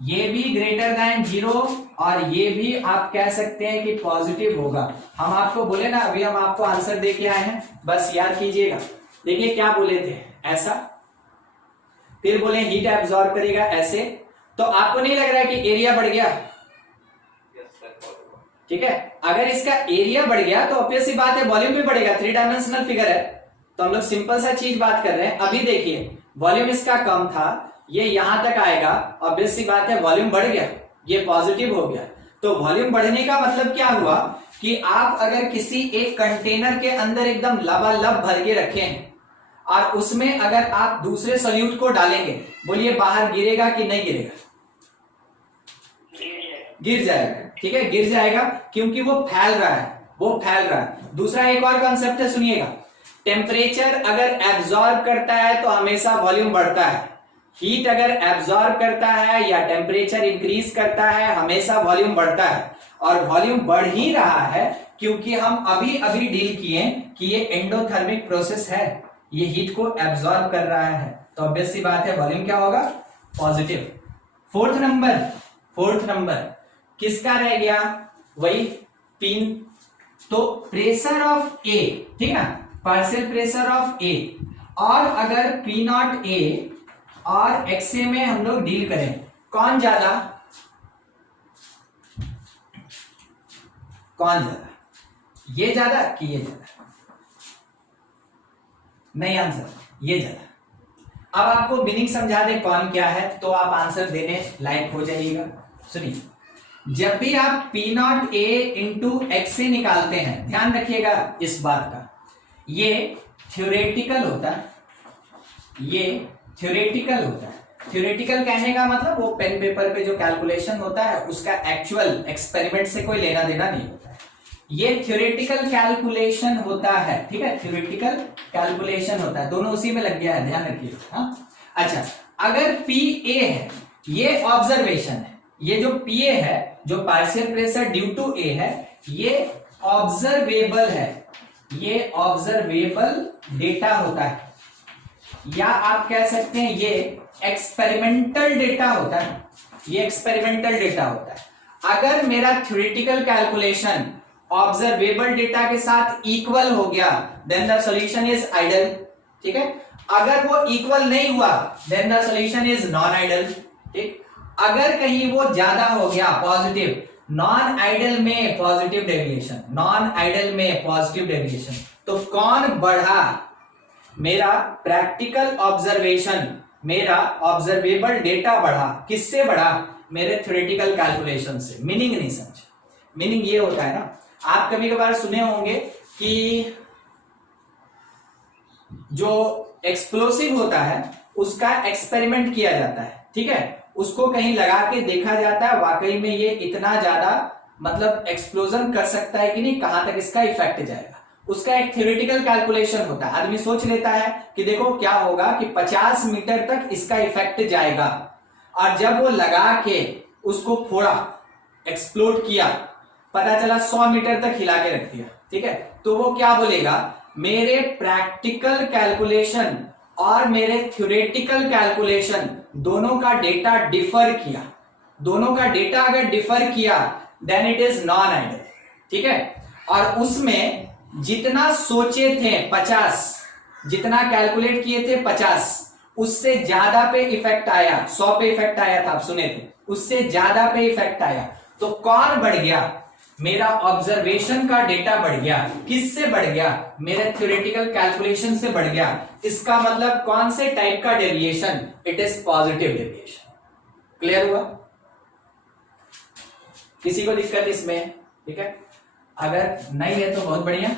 ये भी ग्रेटर देन 0 और ये भी आप कह सकते हैं कि पॉजिटिव होगा। हम आपको बोले ना, अभी हम आपको आंसर दे के आए हैं, बस याद कीजिएगा। देखिए क्या बोले थे, ऐसा, फिर बोले हीट एब्जॉर्ब करेगा ऐसे। तो आपको नहीं लग रहा है कि एरिया बढ़ गया? ठीक है, अगर इसका एरिया बढ़ गया तो ऑब्वियस सी बात है वॉल्यूम भी बढ़ेगा, 3 डायमेंशनल फिगर है। तो हम लोग सिंपल सा चीज बात कर रहे हैं। अभी देखिए वॉल्यूम इसका कम था, ये यहां तक आएगा, ऑब्वियस सी बात है वॉल्यूम बढ़ गया, ये पॉजिटिव हो गया। तो वॉल्यूम बढ़ने का मतलब क्या हुआ कि आप अगर किसी एक कंटेनर के अंदर एकदम लबालब भर के रखे हैं और उसमें अगर आप दूसरे सॉल्यूट को डालेंगे, बोलिए बाहर गिरेगा कि नहीं गिरेगा? गिर जाएगा। ठीक है, गिर जाएगा क्योंकि वो फैल रहा है, वो फैल रहा है। दूसरा एक और कॉन्सेप्ट है, सुनिएगा, टेम्परेचर अगर एब्जॉर्ब करता है तो हमेशा वॉल्यूम बढ़ता है, हीट अगर एब्जॉर्ब करता है या टेम्परेचर इंक्रीज करता है हमेशा वॉल्यूम बढ़ता है। और वॉल्यूम बढ़ ही रहा है क्योंकि हम अभी अभी डील किए कि ये एंडोथर्मिक प्रोसेस है, ये हीट को एब्जॉर्ब कर रहा है। तो ऑब्वियस सी बात है वॉल्यूम क्या होगा? पॉजिटिव। फोर्थ नंबर किसका रह गया? वही पीन। तो प्रेशर ऑफ ए, ठीक है, पार्शियल प्रेशर ऑफ ए, और अगर पी नॉट ए और एक्सए में हम लोग डील करें, कौन ज्यादा? ये ज्यादा कि ये ज्यादा? नहीं आंसर, ये ज्यादा। अब आपको मीनिंग समझा दे कौन क्या है, तो आप आंसर देने लायक हो जाइएगा। सुनिए, जब भी आप पी नॉट ए इंटू एक्सए निकालते हैं, ध्यान रखिएगा इस बात का, ये थ्योरेटिकल होता है, ये थ्योरेटिकल होता है। थ्योरेटिकल कहने का मतलब वो पेन पेपर पे जो कैलकुलेशन होता है उसका एक्चुअल एक्सपेरिमेंट से कोई लेना देना नहीं होता है। ये थ्योरेटिकल कैलकुलेशन होता है, ठीक है, थ्योरेटिकल कैलकुलेशन होता है, दोनों उसी में लग गया है, ध्यान रखिएगा। हाँ, अच्छा, अगर पी ए है, ये ऑब्जर्वेशन है, ये जो पी ए है, जो पार्शियल प्रेशर ड्यू टू ए है, ये ऑब्जर्वेबल है, ये ऑब्जर्वेबल डेटा होता है, या आप कह सकते हैं ये एक्सपेरिमेंटल डेटा होता है, ये एक्सपेरिमेंटल डेटा होता है। अगर मेरा थ्योरेटिकल कैलकुलेशन ऑब्जर्वेबल डेटा के साथ इक्वल हो गया then the solution is ideal, ठीक है। अगर वो इक्वल नहीं हुआ then the solution is non ideal, ठीक। अगर कहीं वो ज्यादा हो गया पॉजिटिव, नॉन आइडल में पॉजिटिव डेविएशन, नॉन आइडल में पॉजिटिव डेविएशन, तो कौन बढ़ा? मेरा प्रैक्टिकल ऑब्जर्वेशन, मेरा ऑब्जर्वेबल डेटा बढ़ा। किससे बढ़ा? मेरे थ्योरेटिकल कैलकुलेशन से। मीनिंग नहीं समझे? मीनिंग ये होता है ना, आप कभी कभार सुने होंगे कि जो एक्सप्लोसिव होता है उसका एक्सपेरिमेंट किया जाता है, ठीक है, उसको कहीं लगा के देखा जाता है वाकई में ये इतना ज्यादा मतलब एक्सप्लोजन कर सकता है कि नहीं, कहां तक इसका इफेक्ट जाएगा, उसका एक थ्योरेटिकल कैलकुलेशन होता है। आदमी सोच लेता है कि देखो क्या होगा कि 50 मीटर तक इसका इफेक्ट जाएगा, और जब वो लगा के उसको फोड़ा, एक्सप्लोड किया, पता चला 100 मीटर तक हिला के रख दिया, ठीक है, तो वो क्या बोलेगा? मेरे प्रैक्टिकल कैलकुलेशन और मेरे थ्योरेटिकल कैलकुलेशन दोनों का डेटा डिफर किया, दोनों का डेटा अगर डिफर किया then it is non ideal, ठीक है। और उसमें जितना सोचे थे 50, जितना कैलकुलेट किए थे 50, उससे ज्यादा पे इफेक्ट आया, 100 पे इफेक्ट आया था, आप सुने थे, उससे ज्यादा पे इफेक्ट आया, तो कौन बढ़ गया? मेरा ऑब्जर्वेशन का डेटा बढ़ गया। किससे बढ़ गया? मेरे थ्योरेटिकल कैलकुलेशन से बढ़ गया। इसका मतलब कौन से टाइप का deviation? It is positive deviation. Clear हुआ? किसी को दिक्कत इसमें? ठीक है, अगर नहीं है तो बहुत बढ़िया,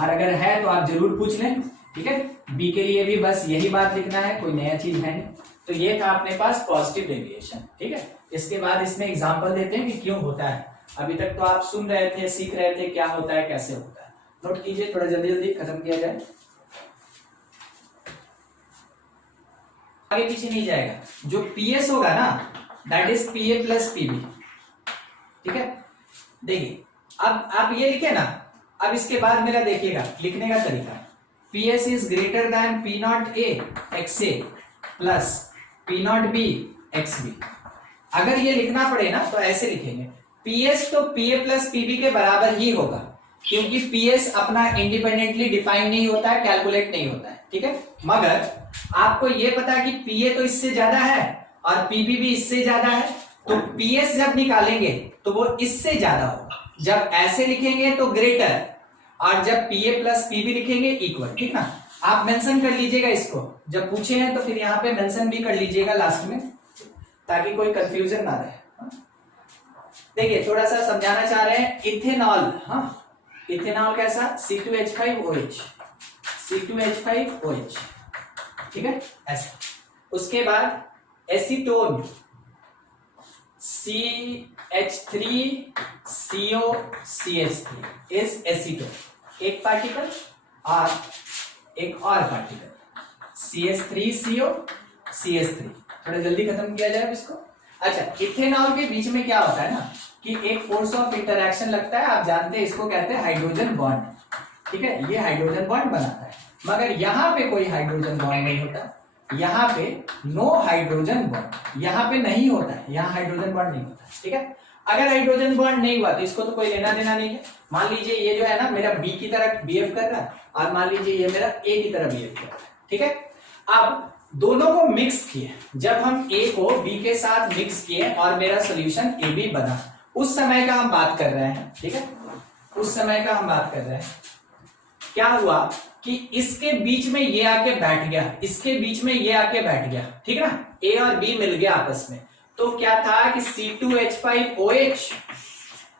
और अगर है तो आप जरूर पूछ लें, ठीक है। बी के लिए भी बस यही बात लिखना है, कोई नया चीज है नहीं। तो ये था अपने पास पॉजिटिव डेविएशन, ठीक है। इसके बाद इसमें एग्जांपल देते हैं कि क्यों होता है। अभी तक तो आप सुन रहे थे, सीख रहे थे क्या होता है, कैसे होता है। नोट कीजिए, थोड़ा जल्दी जल्दी खत्म किया जाए, आगे पीछे नहीं जाएगा। जो पीएस होगा ना, that is PA plus PB, ठीक है। देखिए अब आप ये लिखे ना, अब इसके बाद मेरा देखिएगा लिखने का तरीका। PS is greater than P not A X A plus P not B X B. अगर ये लिखना पड़े ना तो ऐसे लिखेंगे, PS तो PA प्लस PB के बराबर ही होगा, क्योंकि PS अपना इंडिपेंडेंटली डिफाइन नहीं होता है, कैलकुलेट नहीं होता है, ठीक है। मगर आपको ये पता है कि PA तो इससे ज्यादा है और PB भी इससे ज्यादा है, तो PS जब निकालेंगे तो वो इससे ज्यादा होगा। जब ऐसे लिखेंगे तो ग्रेटर, और जब PA प्लस PB लिखेंगे इक्वल, ठीक ना। आप मेंशन कर लीजिएगा इसको, जब पूछे हैं तो फिर यहाँ पे मेंशन भी कर लीजिएगा लास्ट में, ताकि कोई कंफ्यूजन ना रहे। देखिए थोड़ा सा समझाना चाह रहे हैं इथेनॉल। हाँ, इथेनॉल कैसा, C2H5OH, C2H5OH, ठीक है ऐसा। उसके बाद एसीटोन, CH3COCH3 इज एसीटोन, एक पार्टिकल और एक और पार्टिकल CH3COCH3। थोड़ा जल्दी खत्म किया जाए इसको। अच्छा, इथेनॉल के बीच में क्या होता है ना कि एक फोर्स ऑफ इंटरैक्शन लगता है, आप जानते हैं इसको कहते हैं हाइड्रोजन बॉन्ड, ठीक है। ये हाइड्रोजन बॉन्ड बनाता है, मगर यहां पे कोई हाइड्रोजन बॉन्ड नहीं होता, यहाँ पे नो हाइड्रोजन बॉन्ड, यहाँ पे नहीं होता है, यहाँ हाइड्रोजन बॉन्ड नहीं होता, ठीक है। अगर हाइड्रोजन बॉन्ड नहीं हुआ तो इसको तो कोई लेना देना नहीं है। मान लीजिए ये जो है ना मेरा B की तरह बिहेव कर रहा है, और मान लीजिए ये मेरा A की तरह बिहेव कर रहा है, ठीक है। अब दोनों को मिक्स किए, जब हम A को B के साथ मिक्स किए और मेरा सोल्यूशन AB बना, उस समय का हम बात कर रहे हैं, ठीक है। उस समय का हम बात कर रहे हैं। क्या हुआ कि इसके बीच में ये आके बैठ गया, इसके बीच में ये आके बैठ गया, ठीक है ना। A और B मिल गया आपस में, तो क्या था कि C2H5OH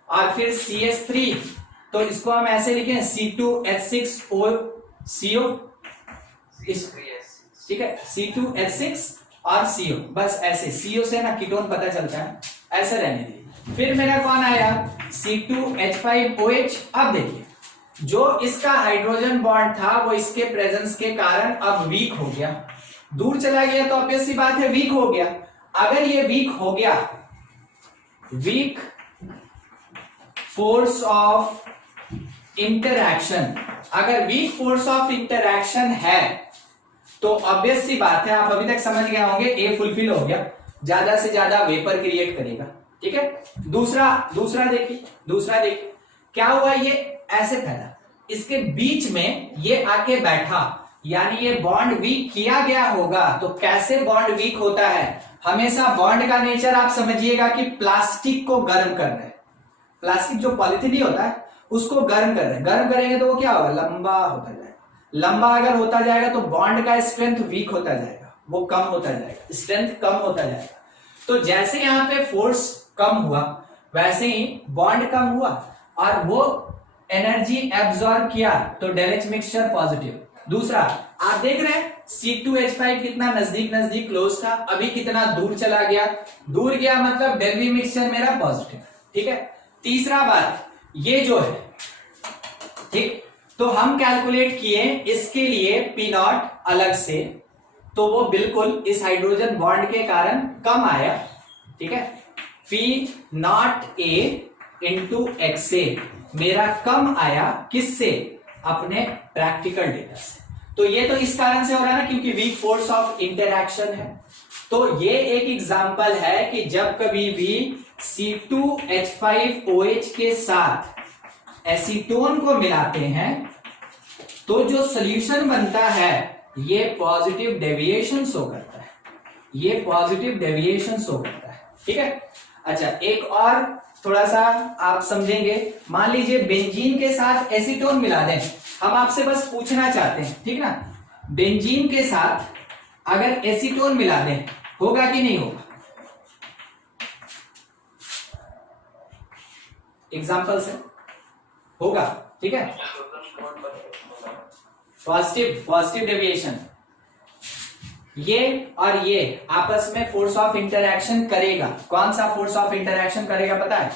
और फिर CH3, तो इसको हम ऐसे लिखें C2H6CO, ठीक है, C2H6 और CO, बस ऐसे। CO से ना कीटोन पता चलता है, ऐसे रहने दीजिए। फिर मेरा कौन आया, C2H5OH। अब देखिए जो इसका हाइड्रोजन बॉन्ड था वो इसके प्रेजेंस के कारण अब वीक हो गया, दूर चला गया, तो ऑब्वियस सी बात है वीक हो गया। अगर ये वीक हो गया, वीक फोर्स ऑफ इंटरैक्शन, अगर वीक फोर्स ऑफ इंटरैक्शन है तो ऑब्वियस सी बात है, आप अभी तक समझ गए होंगे, ए फुलफिल हो गया, ज्यादा से ज्यादा वेपर क्रिएट करेगा, ठीक है। दूसरा देखिए क्या हुआ, ये ऐसे फैला, इसके बीच में ये आके बैठा, यानी ये बॉन्ड वीक किया गया होगा। तो कैसे बॉन्ड वीक होता है, हमेशा बॉन्ड का नेचर आप समझिएगा कि प्लास्टिक को गर्म कर रहे हैं, प्लास्टिक जो पॉलिथीन ही होता है उसको गर्म कर रहे हैं, गर्म करेंगे तो वो क्या होगा, लंबा होता जाएगा। लंबा अगर होता जाएगा तो बॉन्ड का स्ट्रेंथ वीक होता जाएगा, वो कम होता जाएगा, स्ट्रेंथ कम होता जाएगा। तो जैसे यहाँ पे फोर्स कम हुआ वैसे ही बॉन्ड कम हुआ और वो एनर्जी एब्जॉर्ब किया, तो डेविच मिक्सचर पॉजिटिव। दूसरा आप देख रहे हैं C2H5 कितना नजदीक क्लोज था, अभी कितना दूर चला गया, दूर गया मतलब डेल्वी मिक्सचर मेरा पॉजिटिव, ठीक है। तीसरा बात ये जो है, ठीक, तो हम कैलकुलेट किए इसके लिए P0 अलग से, तो वो बिल्कुल इस हाइड्रोजन बॉन्ड के कारण कम आया, ठीक है। P0A इंटू XA मेरा कम आया, किससे, अपने प्रैक्टिकल डेटा से। तो ये तो इस कारण से हो रहा है ना क्योंकि वीक फोर्स ऑफ इंटरैक्शन है। तो ये एक एग्जांपल है कि जब कभी भी C2H5OH के साथ एसीटोन को मिलाते हैं तो जो सॉल्यूशन बनता है ये पॉजिटिव डेविएशन शो करता है, ये पॉजिटिव डेविएशन शो करता है, ठीक है। अच्छा, एक और थोड़ा सा आप समझेंगे, मान लीजिए बेंजीन के साथ एसीटोन मिला दें, हम आपसे बस पूछना चाहते हैं, ठीक ना, बेंजीन के साथ अगर एसीटोन मिला दें होगा कि नहीं होगा, एग्जांपल से होगा, ठीक है। पॉजिटिव डेविएशन, ये और ये आपस में फोर्स ऑफ इंटरैक्शन करेगा। कौन सा फोर्स ऑफ इंटरैक्शन करेगा पता है,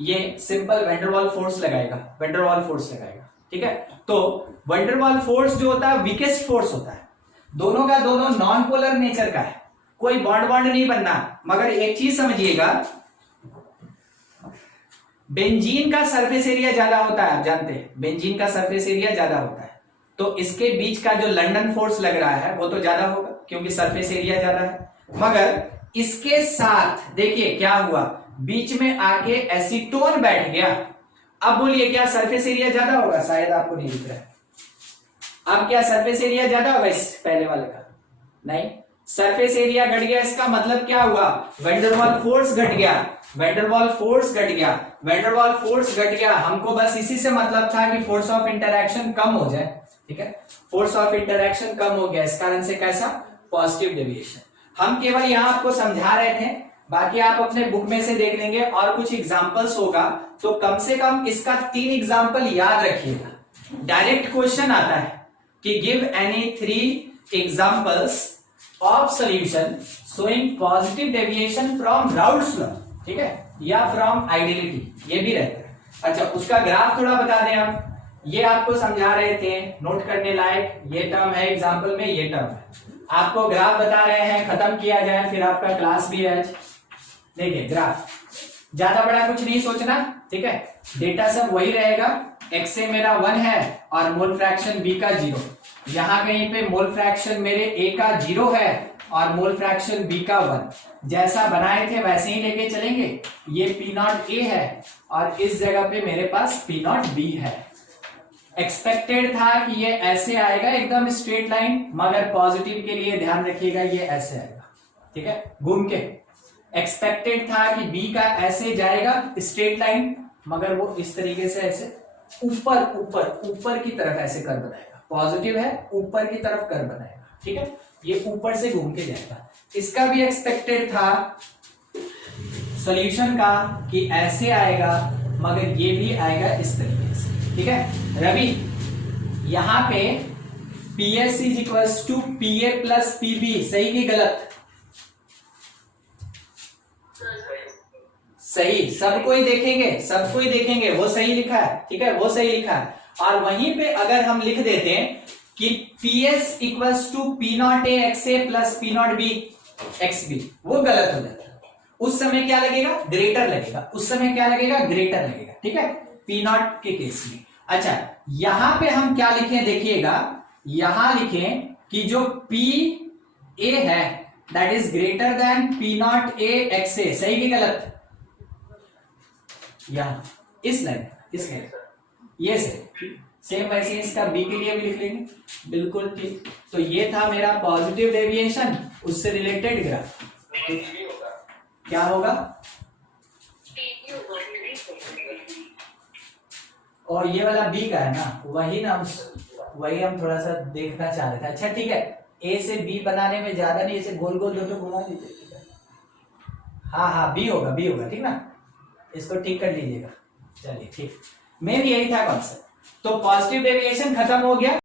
ये सिंपल वेंडरवाल फोर्स लगाएगा, ठीक है। तो वेंडरवाल फोर्स जो होता है वीकेस्ट फोर्स होता है, दोनों का दोनों नॉन पोलर नेचर का है, कोई बॉन्ड नहीं बनना। मगर एक चीज समझिएगा, बेंजीन का सरफेस एरिया ज्यादा होता है, आप जानते हैं बेंजीन का सरफेस एरिया ज्यादा होता है, तो इसके बीच का जो लंदन फोर्स लग रहा है वो तो ज्यादा होगा क्योंकि सरफेस एरिया ज्यादा है। मगर इसके साथ देखिए क्या हुआ, बीच में आके एसीटोन बैठ गया। अब बोलिए क्या सरफेस एरिया ज्यादा होगा? शायद आपको नहीं दिख रहा है। अब क्या सरफेस एरिया ज्यादा होगा इस पहले वाले का? नहीं, सरफेस एरिया घट गया। इसका मतलब क्या हुआ? वैंडरवाल फोर्स घट गया, वैंडरवाल फोर्स घट गया, वैंडरवाल फोर्स घट गया। हमको बस इसी से मतलब था कि फोर्स ऑफ इंटरैक्शन कम हो जाए, ठीक है, फोर्स ऑफ इंटरैक्शन कम हो गया, इस कारण से कैसा? Positive deviation. हम केवल यहां आपको समझा रहे थे, बाकी आप अपने बुक में से देख लेंगे और कुछ एग्जांपल्स होगा, तो कम से कम इसका 3 एग्जांपल याद रखिएगा। डायरेक्ट क्वेश्चन आता है कि give any 3 examples of solution showing positive deviation from Raoult's law, ठीक है, या फ्रॉम आइडियलिटी, ये भी रहता है। अच्छा, उसका ग्राफ थोड़ा बता दें आप, ये आपको समझा रहे थे, नोट करने लायक। ये टर्म है एग्जांपल में, ये टर्म है, आपको ग्राफ बता रहे हैं, खत्म किया जाए फिर आपका क्लास भी है। देखिए ग्राफ, ज्यादा बड़ा कुछ नहीं सोचना, ठीक है, डेटा सब वही रहेगा। एक्स ए मेरा 1 है और मोल फ्रैक्शन बी का 0, यहां कहीं पे मोल फ्रैक्शन मेरे ए का 0 है और मोल फ्रैक्शन बी का 1। जैसा बनाए थे वैसे ही लेके चलेंगे। ये पी नॉट ए है और इस जगह पे मेरे पास पी नॉट बी है। एक्सपेक्टेड था कि ये ऐसे आएगा एकदम स्ट्रेट लाइन, मगर पॉजिटिव के लिए ध्यान रखिएगा ये ऐसे आएगा, ठीक है, घूम के। एक्सपेक्टेड था कि बी का ऐसे जाएगा स्ट्रेट लाइन, मगर वो इस तरीके से ऐसे ऊपर ऊपर ऊपर की तरफ ऐसे कर बनाएगा। पॉजिटिव है, ऊपर की तरफ कर बनाएगा, ठीक है, ये ऊपर से घूम के जाएगा। इसका भी एक्सपेक्टेड था सॉल्यूशन का कि ऐसे आएगा, मगर ये भी आएगा इस तरीके से, ठीक है। रवि, यहां पे PS is equals to PA plus PB, सही कि गलत? सही, सबको ही देखेंगे, सबको ही देखेंगे, वो सही लिखा है, ठीक है, वो सही लिखा है। और वहीं पे अगर हम लिख देते हैं कि PS equals to P not A X A plus P not B X B, वो गलत हो जाता है। उस समय क्या लगेगा? ग्रेटर लगेगा। उस समय क्या लगेगा? ग्रेटर लगेगा, ठीक है, P नॉट के केस में। अच्छा, यहां पे हम क्या लिखें देखिएगा, यहां लिखें कि जो P A है that is greater than P not A X A, सही कि गलत? यहां इस लाइन, इस लाइन, ये सेम वैसे इसका बी के लिए भी लिख लेंगे, बिल्कुल ठीक। तो ये था मेरा पॉजिटिव डेविएशन, उससे रिलेटेड ग्राफ। क्या होगा? और ये वाला बी का है ना, वही ना, वही हम थोड़ा सा देखना चाह रहे थे। अच्छा ठीक है, ए से बी बनाने में ज्यादा नहीं, इसे गोल गोल दो तो घुमा दीजिए। हाँ हाँ, बी होगा, बी होगा, ठीक ना, इसको ठीक कर लीजिएगा। चलिए ठीक, मेन यही था कॉन्सेप्ट। तो पॉजिटिव डेविएशन खत्म हो गया।